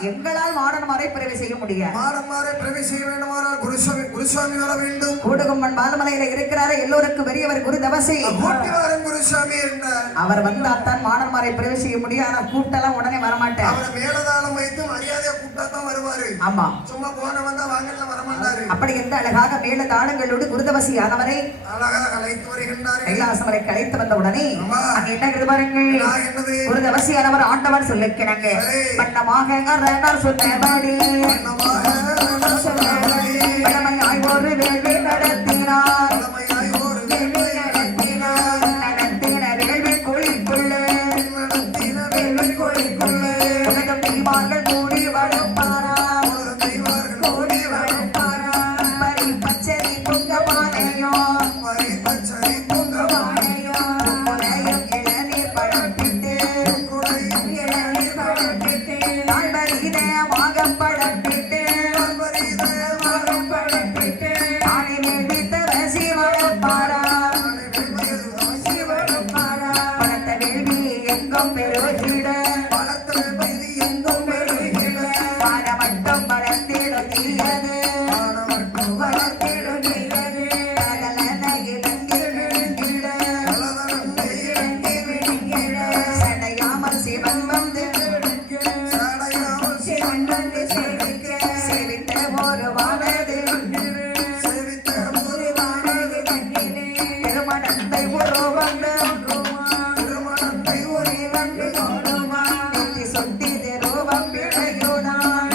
எங்களால் மாடன்மாரை பிறவி செய்ய முடியாது. மாடன்மாரை பிறவி செய்ய வேண்டுமானால் குருசாமி வர வேண்டும். கூடுகும்மன் பாலமலையில இருக்கிறாரு, எல்லோருக்கும் பெரியவர் குரு தவசி. குருசாமி என்ன அவர் வந்தாத்தான் மாடன்மாரை பிறவி செய்ய முடியும். ஆனா கூட்டெல்லாம் உடனே வரமாட்டார். அவர் மேலதாளம் வைத்து மரியாதையா கூட்டாதான் வருவாரு. ஆமா, சும்மா போன வந்தா வாங்கல வரமாட்டாரு. அப்படி எந்த அழகாக மேல தாளங்களோடு குருதவசி ஆனவரை அழகாக அழைத்து வருகின்றார். கைலாசமரை கலைத்து வந்த உடனே அங்க என்ன பாருங்கள், குருதவசி ஆனவர் ஆண்டவர் சொல்லிக்கிறாங்க. பண்ணமாக சொன்னபடி பழமையாய் ஒரு வேள்வி நடத்தினார். நடத்தின வேள்வி குழிக்குள்ளே உலகம் தெய்வார்கள் கூடி வளர்ப்பாரா, கூடி வளர்ப்பாரா. பரி பச்சரி பொங்கமானையோ, குலையும் இளநீர் பழப்பிட்டு, இளநீர் பழப்பிட்டு தாழ்வரீதமாக பழப்பிட்டு, தானே வேண்டித்தவ சிவப்பாரா, பழத்த வேள்வி எங்கும் பெருகிட, பாரமட்டம் வளர்த்திடுகிறது, சடையாமல் சிவன் வந்து சேவித்த ஒரு வானது திருமணத்தை உருவந்து சொட்டி திருவம் பிழையோடான்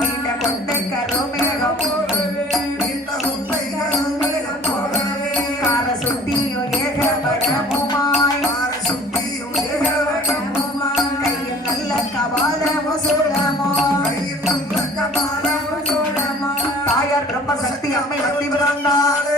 நீண்ட கொண்டை கருமேகம் கார சுட்டியோ ஏகபடமுமாய் கையில் நல்ல கபாலமோ சூலமோ தாயார் பிரம்ம சக்தி அம்மை சக்தி பிறந்தாள்.